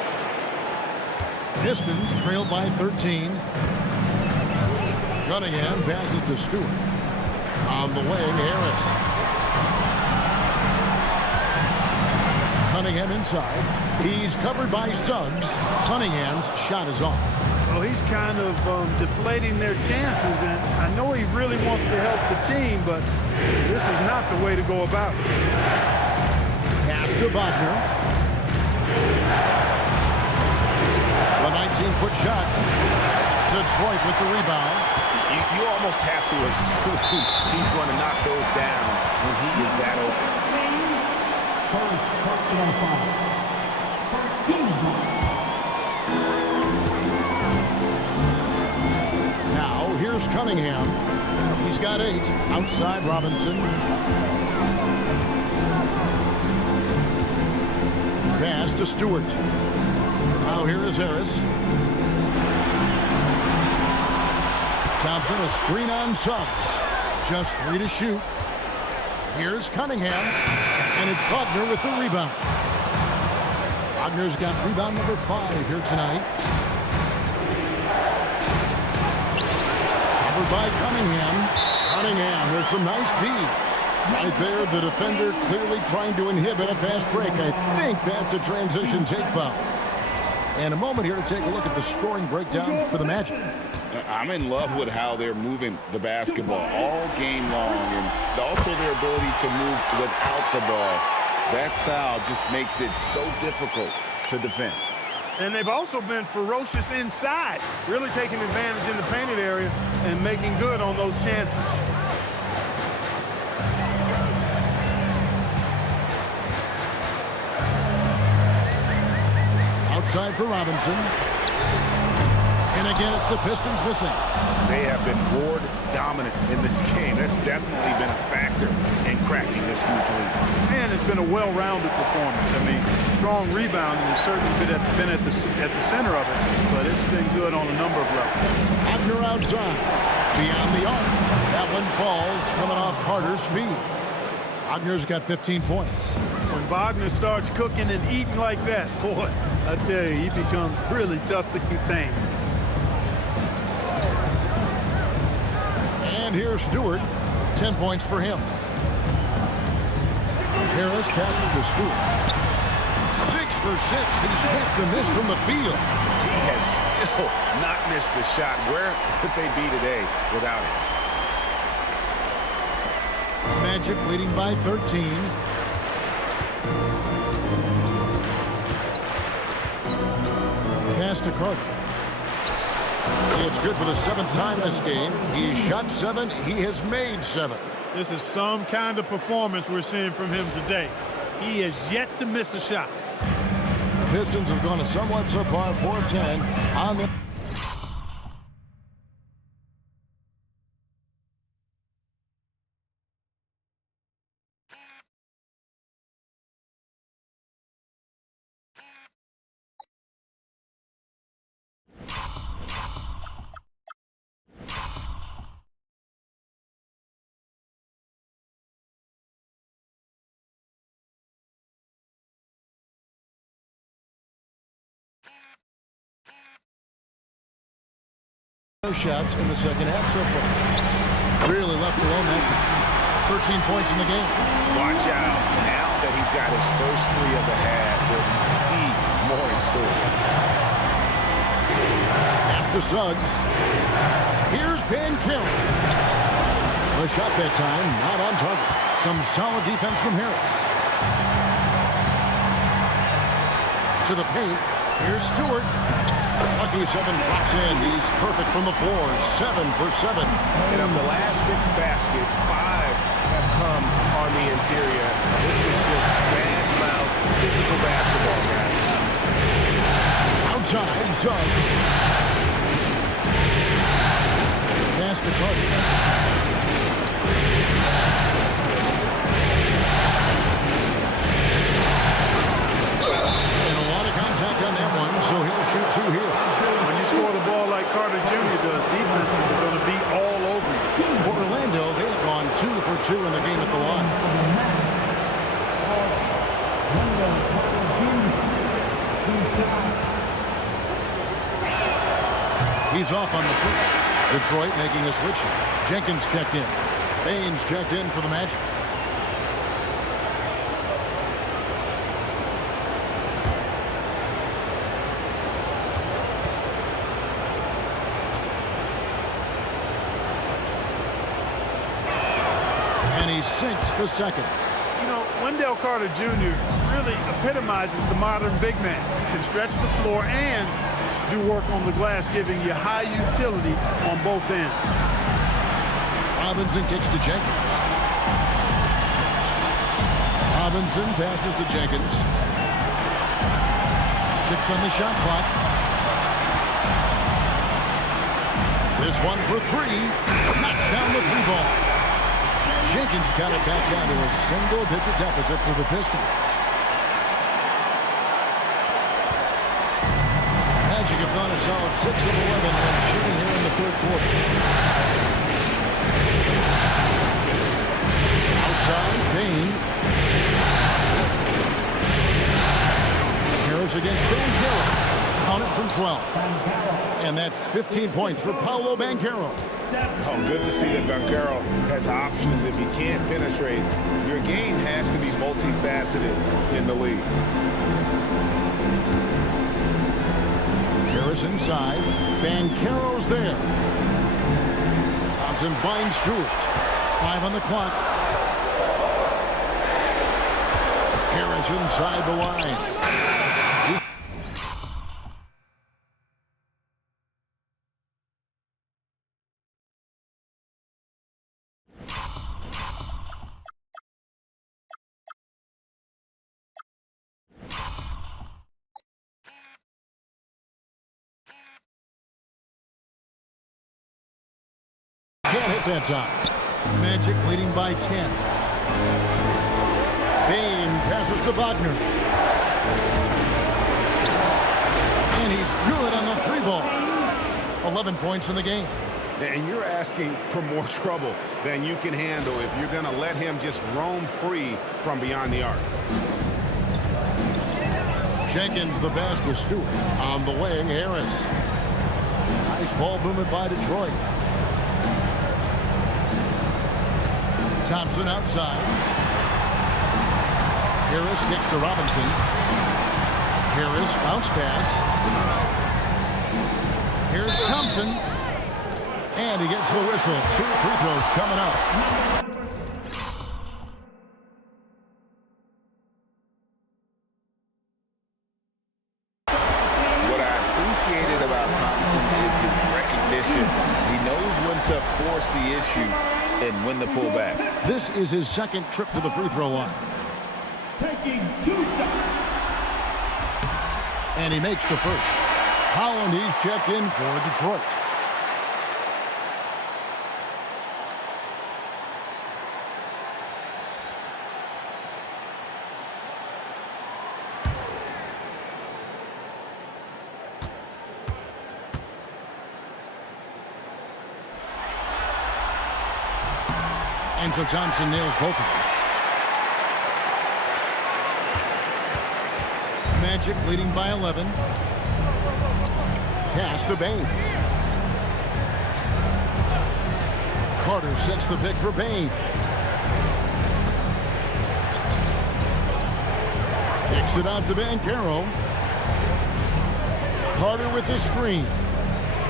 Pistons trailed by 13. Cunningham passes to Stewart. On the wing, Harris. Cunningham inside. He's covered by Suggs. Cunningham's shot is off. Well, he's kind of deflating their chances, and I know he really wants to help the team, but this is not the way to go about it. Pass to Wagner. The 19-foot shot. Detroit with the rebound. You almost have to assume he's going to knock those down when he is that open. Personal foul. First team foul. Now, here's Cunningham. He's got 8. Outside Robinson. Pass to Stewart. Now here is Harris. Thompson, a screen on Suggs. Just 3 to shoot. Here's Cunningham. And it's Wagner with the rebound. Wagner's got rebound number 5 here tonight. Covered by Cunningham. Cunningham with some nice D. Right there, the defender clearly trying to inhibit a fast break. I think that's a transition take foul. And a moment here to take a look at the scoring breakdown for the Magic. I'm in love with how they're moving the basketball all game long, and also their ability to move without the ball. That style just makes it so difficult to defend. And they've also been ferocious inside, really taking advantage in the painted area and making good on those chances. Outside for Robinson. And again, it's the Pistons missing. They have been board dominant in this game. That's definitely been a factor in cracking this huge lead. And it's been a well-rounded performance. I mean, strong rebounding has certainly been at the center of it, but it's been good on a number of levels. Wagner outside. Beyond the arc. That one falls, coming off Carter's feet. Wagner's got 15 points. When Wagner starts cooking and eating like that, boy, I tell you, he becomes really tough to contain. And here's Stewart. 10 points for him. Harris passes to Stewart. 6 for 6. He's hit the miss from the field. He has still not missed a shot. Where could they be today without him? Magic leading by 13. Pass to Carter. It's good for the 7th time this game. He shot 7. He has made 7. This is some kind of performance we're seeing from him today. He has yet to miss a shot. The Pistons have gone a somewhat subpar 4 of 10 on the... shots in the second half so far. Really left alone that time. 13 points in the game. Watch out. Now that he's got his first 3 of the half, there'll be more in store. After Suggs, here's Banchero. The shot that time, not on target. Some solid defense from Harris. To the paint, here's Stewart. Lucky 7 drops in. He's perfect from the floor. 7 for 7. And of the last 6 baskets, 5 have come on the interior. This is just smash mouth physical basketball, guys. Outside, Suggs. Pass to Carter. And a lot of contact on that one, so he'll shoot 2 here. When you score the ball like Carter Jr. does, defenses are going to be all over you. For Orlando, they have gone 2 for 2 in the game at the line. He's off on the first. Detroit making a switch. Jenkins checked in. Baines checked in for the Magic. And he sinks the second. You know, Wendell Carter Jr. really epitomizes the modern big man. He can stretch the floor and do work on the glass, giving you high utility on both ends. Robinson kicks to Jenkins. Robinson passes to Jenkins. 6 on the shot clock. This one for 3. Knocks down the 3 ball. Jenkins got it back down to a single-digit deficit for the Pistons. Magic have gone a solid 6 of 11 when shooting here in the 3rd quarter. Outside, Payne. Harris against Banchero. Count it from 12. And that's 15 points for Paolo Banchero. Oh, good to see that Banchero has options. If he can't penetrate, your game has to be multifaceted in the league. Harris inside. Banchero's there. Thompson finds Stewart. 5 on the clock. Harris inside the line. Can't hit that time. Magic leading by 10. Bain passes to Wagner. And he's good on the 3 ball. 11 points in the game. And you're asking for more trouble than you can handle if you're going to let him just roam free from beyond the arc. Jenkins, the pass to Stewart. On the wing, Harris. Nice ball movement by Detroit. Thompson outside. Harris kicks to Robinson. Harris, bounce pass. Here's Thompson. And he gets the whistle. 2 free throws coming up. What I appreciated about Thompson is his recognition. He knows when to force the issue and when to pull back. This is his second trip to the free throw line. Taking 2 shots. And he makes the first. Holland, he's checked in for Detroit. And so Thompson nails both of them. Magic leading by 11. Pass to Bain. Carter sets the pick for Bain. Kicks it out to Banchero. Carter with the screen.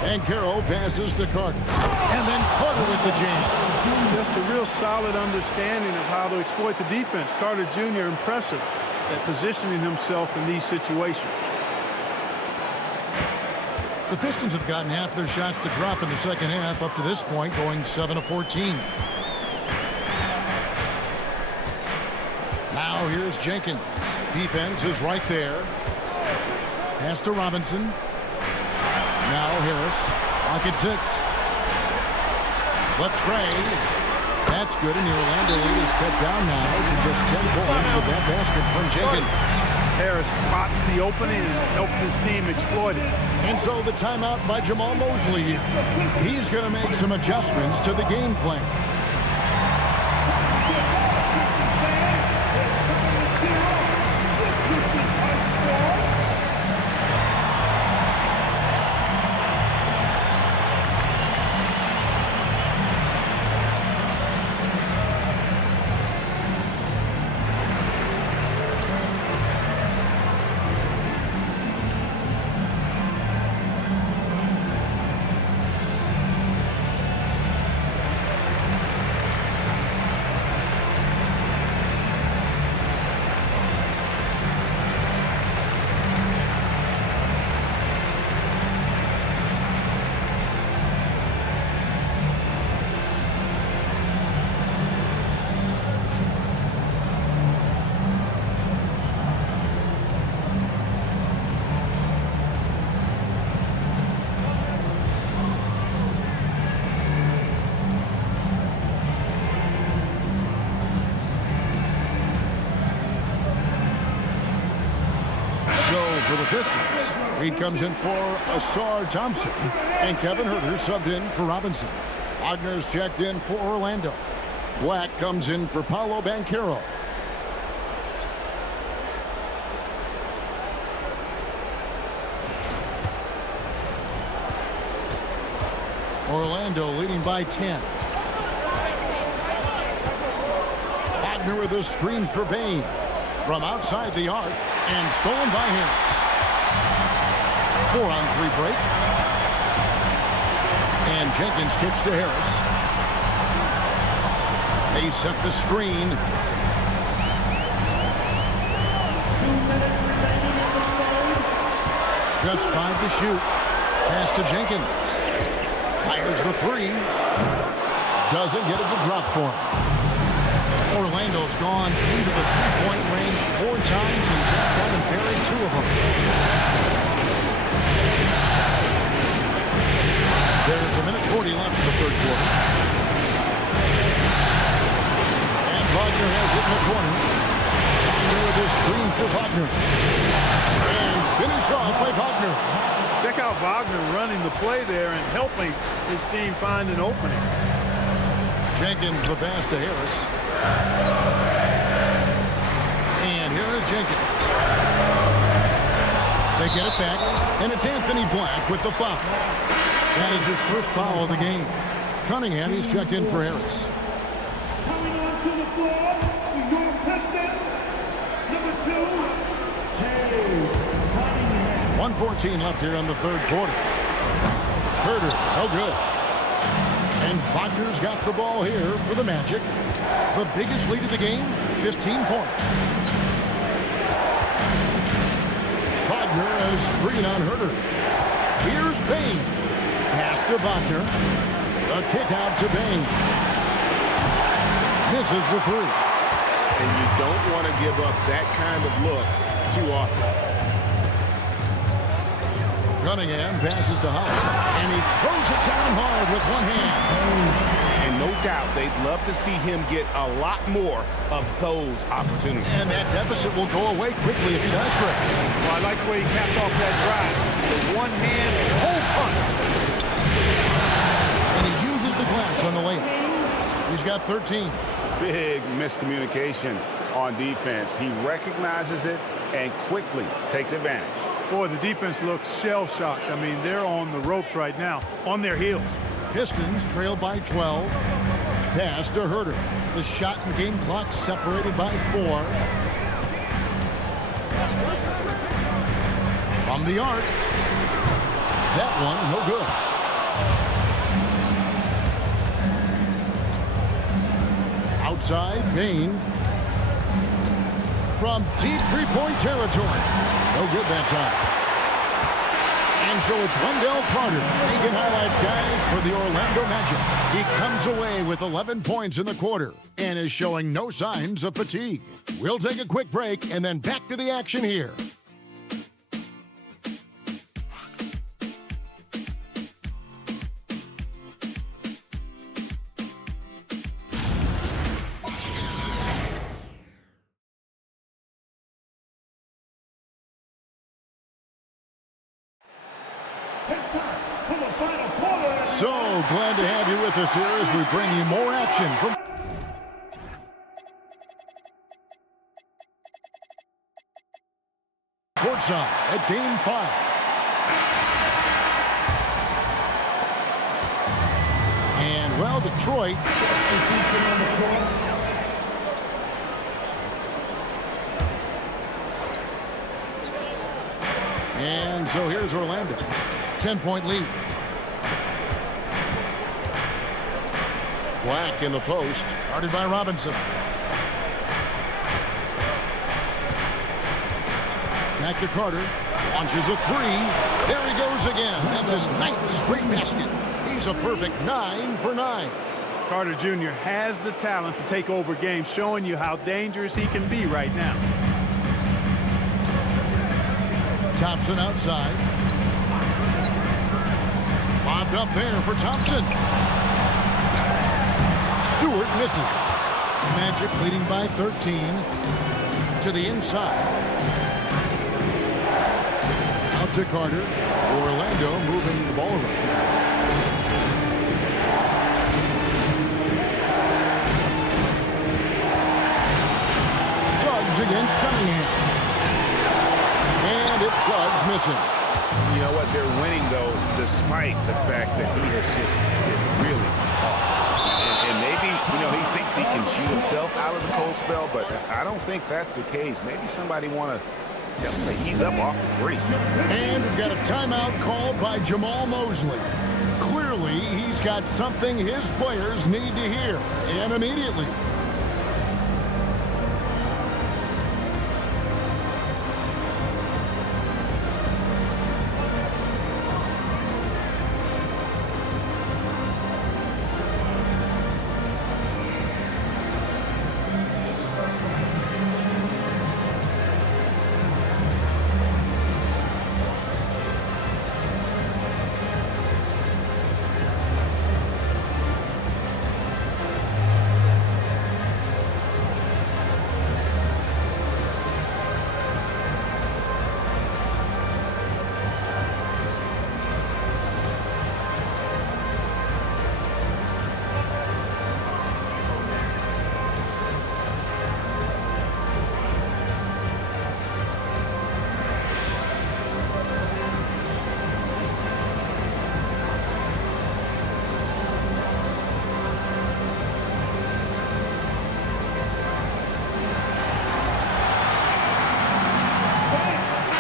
Banchero passes to Carter. And then Carter with the jam. Just a real solid understanding of how to exploit the defense. Carter Jr. impressive at positioning himself in these situations. The Pistons have gotten half their shots to drop in the second half up to this point, going 7 of 14. Now here's Jenkins. Defense is right there. Pass to Robinson. Now Harris. Pocket 6. Latrey. That's good, and the Orlando lead is cut down now to just 10 points with that basket from Jenkins. Harris spots the opening and helps his team exploit it. And so the timeout by Jamal Mosley here. He's going to make some adjustments to the game plan. For the Pistons, Reed comes in for Asar Thompson, and Kevin Huerter subbed in for Robinson. Wagner's checked in for Orlando. Black comes in for Paolo Banchero. Orlando leading by 10. Wagner with a screen for Bain. From outside the arc, and stolen by Harris. 4-on-3 break. And Jenkins kicks to Harris. They set the screen. 2 minutes remaining in the third. Just 5 to shoot. Pass to Jenkins. Fires the 3. Doesn't get it to drop for him. Orlando's gone into the three-point range 4 times since halftime and buried 2 of them. There's 1:40 left in the third quarter. And Wagner has it in the corner. With his screen for Wagner. And finish off by Wagner. Check out Wagner running the play there and helping his team find an opening. Jenkins the pass to Harris. And here is Jenkins. They get it back, and it's Anthony Black with the foul. That is his first foul of the game. Cunningham, he's checked in for Harris. Coming onto the floor for your Pistons, number 2, Cunningham. 1:14 left here in the third quarter. Herder, no good. And Wagner's got the ball here for the Magic. The biggest lead of the game, 15 points. Wagner has screen on Herder. Here's Bain. Pass to Wagner. A kick out to Bain. Misses the three. And you don't want to give up that kind of look too often. Cunningham passes to Howard, and he throws it down hard with one hand. And no doubt they'd love to see him get a lot more of those opportunities. And that deficit will go away quickly if he does correct. Well, I like the way he capped off that drive. With one hand, whole punch. And he uses the glass on the layup. He's got 13. Big miscommunication on defense. He recognizes it and quickly takes advantage. Boy, the defense looks shell-shocked. I mean, they're on the ropes right now, on their heels. Pistons trail by 12. Pass to Herder. The shot and game clock separated by 4. From the arc. That one, no good. Outside, Bain. From deep three-point territory. No good that time. And so it's Wendell Carter making highlights, guys, for the Orlando Magic. He comes away with 11 points in the quarter and is showing no signs of fatigue. We'll take a quick break and then back to the action here. So glad to have you with us here as we bring you more action from courtside at Game 5. And well, Detroit and so here's Orlando. 10-point lead. Black in the post, guarded by Robinson. Back to Carter, launches a three. There he goes again. That's his 9th straight basket. He's a perfect 9 for 9. Carter Jr. has the talent to take over games, showing you how dangerous he can be right now. Thompson outside. Bobbed up there for Thompson. Stewart misses. Magic leading by 13 to the inside. Out to Carter. Orlando moving the ball around. Suggs against Cunningham. And it's Suggs missing. You know what? They're winning, though, despite the fact that he has just been really off. And maybe, you know, he thinks he can shoot himself out of the cold spell, but I don't think that's the case. Maybe somebody want to tell him to ease up off the three. And we've got a timeout called by Jamal Mosley. Clearly, he's got something his players need to hear, and immediately.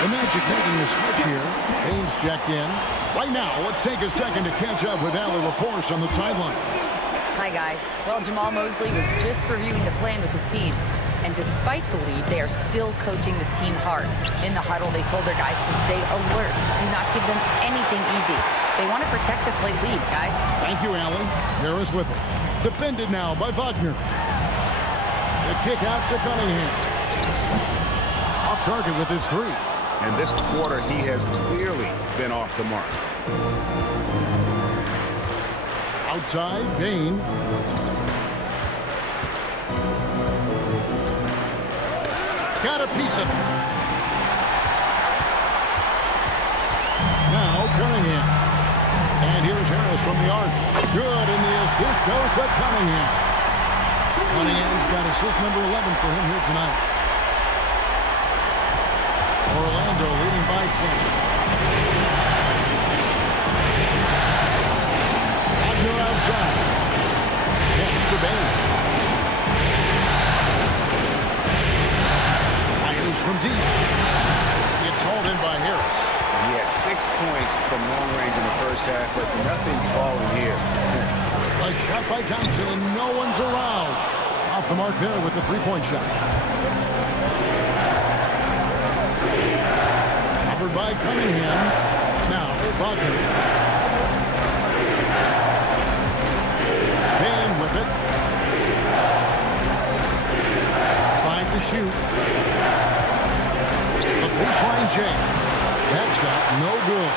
The Magic making a switch here. Baines checked in. Right now, let's take a second to catch up with Allie LaForce on the sideline. Hi, guys. Well, Jamal Mosley was just reviewing the plan with his team. And despite the lead, they are still coaching this team hard. In the huddle, they told their guys to stay alert. Do not give them anything easy. They want to protect this late lead, guys. Thank you, Allie. Harris with it. Defended now by Wagner. The kick out to Cunningham. Off target with his three. And this quarter, he has clearly been off the mark. Outside, Bain. Got a piece of it. Now Cunningham. And here's Harris from the arc. Good, and the assist goes to Cunningham. Cunningham's got assist number 11 for him here tonight. Orlando leading by 10. Wagner outside. Pass to Bain. Fires from deep. It's hauled in by Harris. He had 6 points from long range in the first half, but nothing's fallen here since. A shot by Thompson, and no one's around. Off the mark there with the three-point shot. Covered by Cunningham. Now, Wagner. Bain with it. 5 to shoot. The baseline jam. That shot, no good.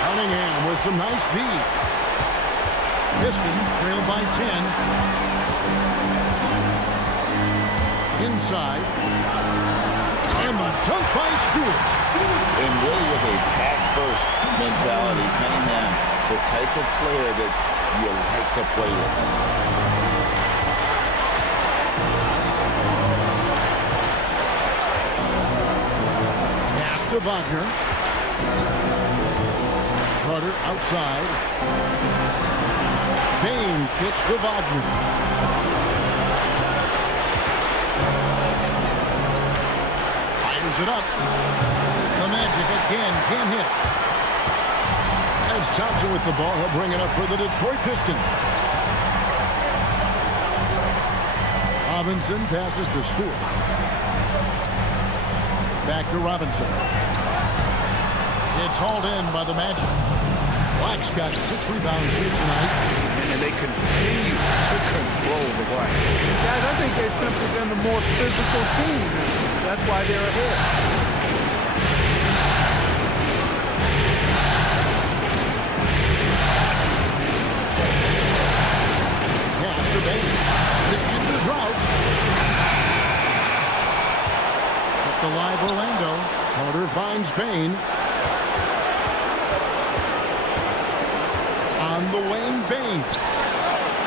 Cunningham with some nice D. Pistons trail by 10. Inside. And the dunk by Stewart. And really with a pass-first mentality, Cunningham, the type of player that you like to play with. Pass to Wagner. Carter outside. Bain kicks to Wagner. Fires it up. The Magic again can't hit. And it's Thompson with the ball. He'll bring it up for the Detroit Pistons. Robinson passes to Stewart. Back to Robinson. It's hauled in by the Magic. Black's got 6 rebounds here tonight. And they continue to control the glass. Guys, I think they've simply been the more physical team. That's why they're ahead. Pass to Bain. The end is out. At the live Orlando. Carter finds Bain. On the wing, Bain.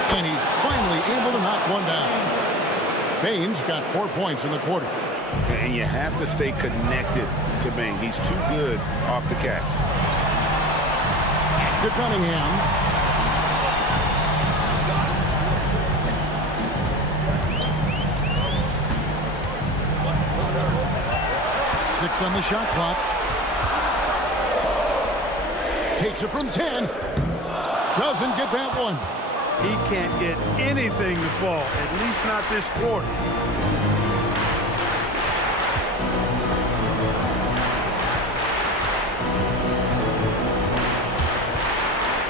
And he's finally able to knock one down. Bain's got 4 points in the quarter. And you have to stay connected to Bain. He's too good off the catch. To Cunningham. Six on the shot clock. Takes it from 10. Doesn't get that one. He can't get anything to fall, at least not this quarter.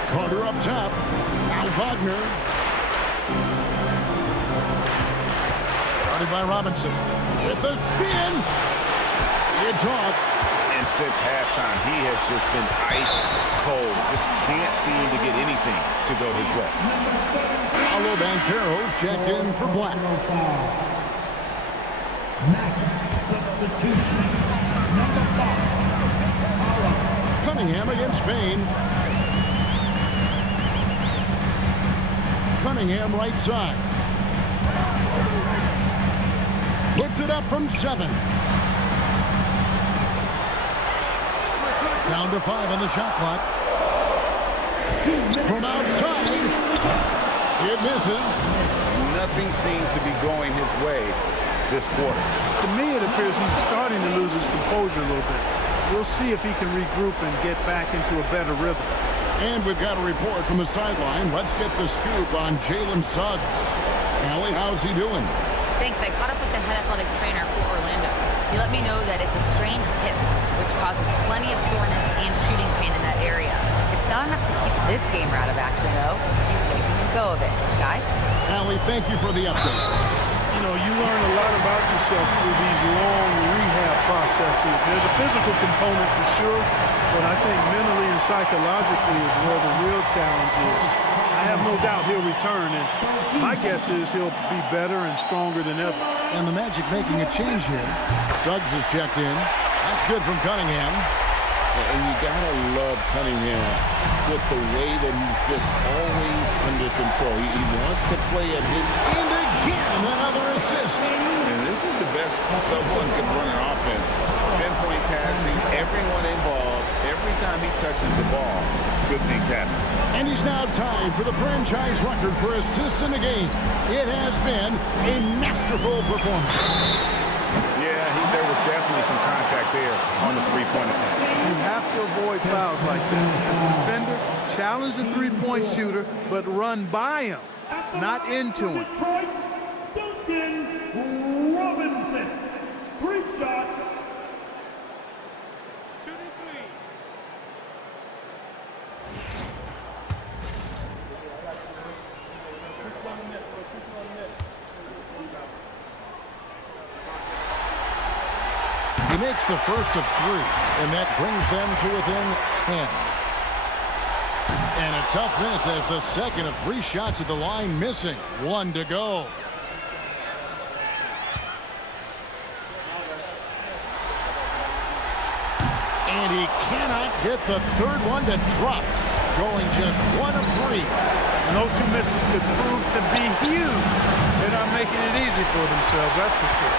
Carter up top. Now Wagner. Started by Robinson. With the spin. It's off. And since halftime, he has just been ice cold. Just can't seem to get anything to go his way. Paolo Banchero's checked in for Black. Cunningham against Bain. Cunningham right side. Puts it up from 7. Down to 5 on the shot clock. From outside. It misses. Nothing seems to be going his way this quarter. To me, it appears he's starting to lose his composure a little bit. We'll see if he can regroup and get back into a better rhythm. And we've got a report from the sideline. Let's get the scoop on Jalen Suggs. Allie, how's he doing? Thanks. I caught up with the head athletic trainer for Orlando. He let me know that it's a strained hip, which causes plenty of soreness and shooting pain in that area. It's not enough to keep this gamer out of action, though. He's making a go of it. Guys? Allie, thank you for the update. You know, you learn a lot about yourself through these long rehab processes. There's a physical component for sure, but I think mentally and psychologically is where the real challenge is. I have no doubt he'll return, and my guess is he'll be better and stronger than ever. And the Magic making a change here. Suggs is checked in. That's good from Cunningham. And you gotta love Cunningham with the way that he's just always under control. He wants to play at his And again, another assist. And this is the best someone can run an offense. Pinpoint passing, everyone involved. Every time he touches the ball, good things happen. And he's now tied for the franchise record for assists in the game. It has been a masterful performance. Yeah, there was definitely some contact there on the three-point attempt. You have to avoid fouls like that. As a defender, challenge the three-point shooter, but run by him, not into him. Duncan Robinson. 3 shots. Shooting 3. He makes the first of 3, and that brings them to within 10. And a tough miss as the second of 3 shots at the line missing. 1 to go. And he cannot get the third one to drop. Going just 1 of 3. And those 2 misses could prove to be huge. They're not making it easy for themselves, that's for sure.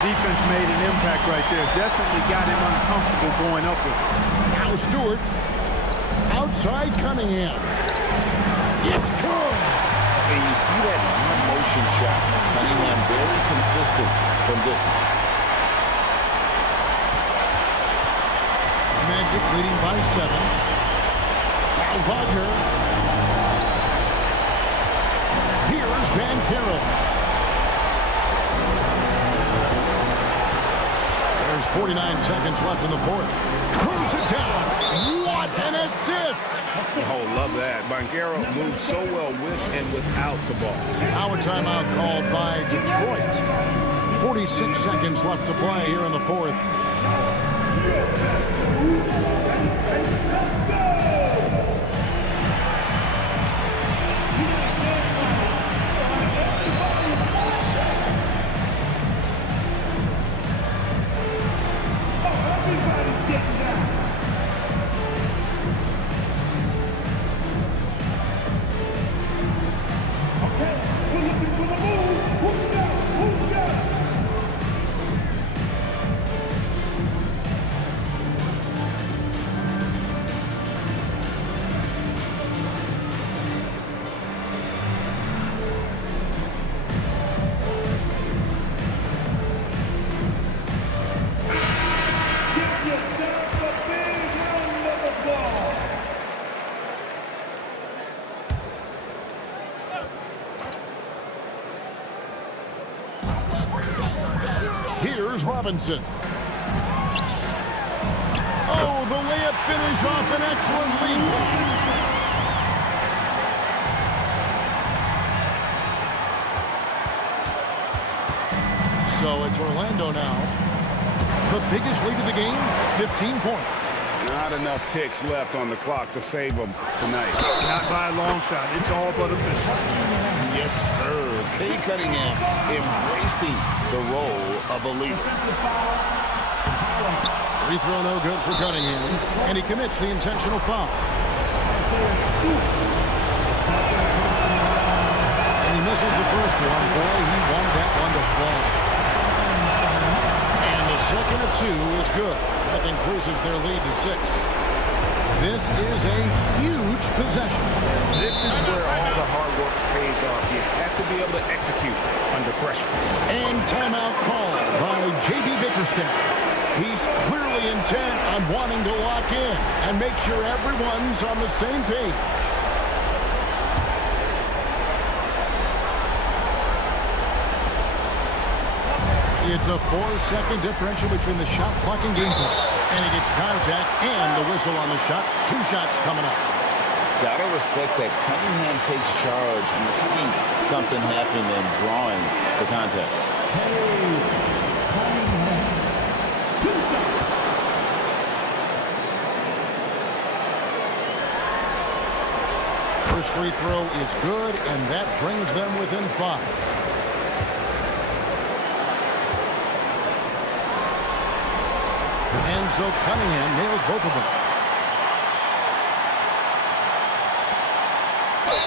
Defense made an impact right there. Definitely got him uncomfortable going up with it. Now Stewart. Outside Cunningham. It's good. And you see that motion shot. Cunningham very consistent from distance. Magic leading by 7. Now Wagner. Here's Banchero. There's 49 seconds left in the fourth. Cruise it down. What an assist! Oh, love that. Banchero moves so well with and without the ball. Now a timeout called by Detroit. 46 seconds left to play here in the fourth. Here's Robinson. Oh, the layup finish off an excellent lead. So it's Orlando now. The biggest lead of the game, 15 points. Not enough ticks left on the clock to save them tonight. Not by a long shot. It's all but official. Yes, sir. Kay Cunningham embracing the role of a leader. Free throw no good for Cunningham, and he commits the intentional foul. And he misses the first one. Boy, he wanted that one to fall. And the second of 2 is good. That increases their lead to 6. This is a huge possession. This is where all the hard work pays off. You have to be able to execute under pressure. And timeout called by J.B. Bickerstaff. Bickerstaff. He's clearly intent on wanting to lock in and make sure everyone's on the same page. It's a 4-second differential between the shot clock and game clock. And he gets contact and the whistle on the shot. 2 shots coming up. Gotta respect that Cunningham takes charge, making something happen and drawing the contact. First free throw is good, and that brings them within 5. And so Cunningham nails both of them.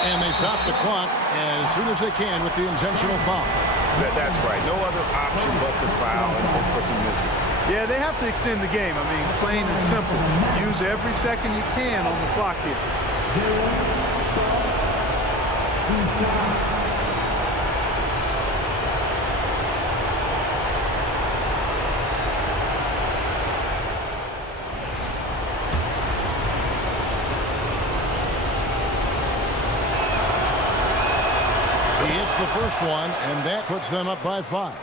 And they stop the clock as soon as they can with the intentional foul. That's right. No other option but to foul and hope for some misses. Yeah, they have to extend the game. I mean, plain and simple. Use every second you can on the clock here. He hits the first one, and that puts them up by 5.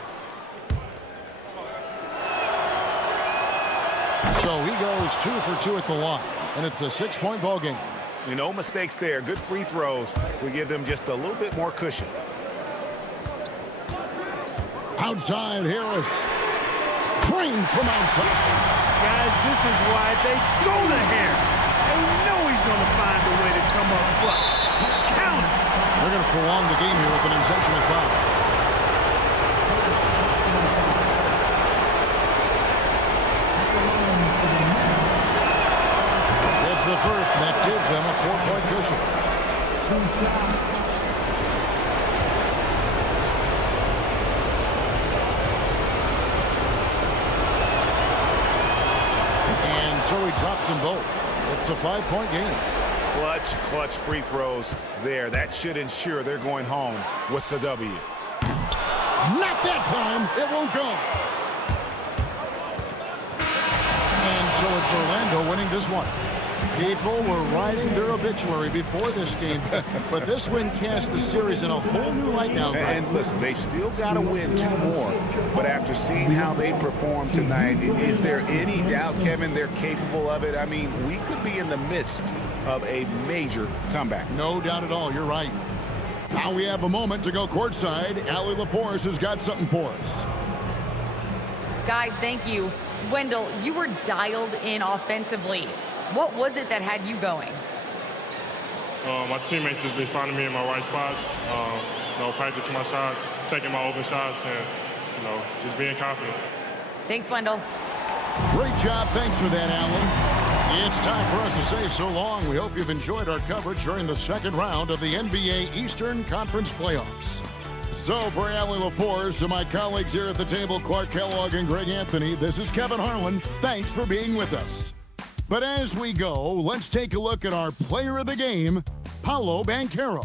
So he goes 2 for 2 at the line, and it's a 6-point ball game. No mistakes there. Good free throws to give them just a little bit more cushion. Outside Harris. Trained from outside. Guys, this is why they go to Harris. They know he's going to find a way to come up clutch. Count it. They're going to prolong the game here with an intentional foul. That's the first, and that gives them a 4-point cushion. And so he drops them both. It's a 5-point game. Clutch free throws there. That should ensure they're going home with the W. Not that time. It won't go. And so it's Orlando winning this one. People were writing their obituary before this game, but this win cast the series in a whole new light now. And listen, they've still got to win 2 more, but after seeing how they performed tonight, is there any doubt, Kevin, they're capable of it? I mean, we could be in the midst of a major comeback. No doubt at all. You're right. Now we have a moment to go courtside. Allie LaForce has got something for us. Guys, thank you. Wendell, you were dialed in offensively. What was it that had you going? My teammates just been finding me in my right spots, practicing my shots, taking my open shots, and, just being confident. Thanks, Wendell. Great job. Thanks for that, Allen. It's time for us to say so long. We hope you've enjoyed our coverage during the second round of the NBA Eastern Conference Playoffs. So for Allie LaForce and my colleagues here at the table, Clark Kellogg and Greg Anthony, this is Kevin Harlan. Thanks for being with us. But as we go, let's take a look at our player of the game, Paolo Banchero.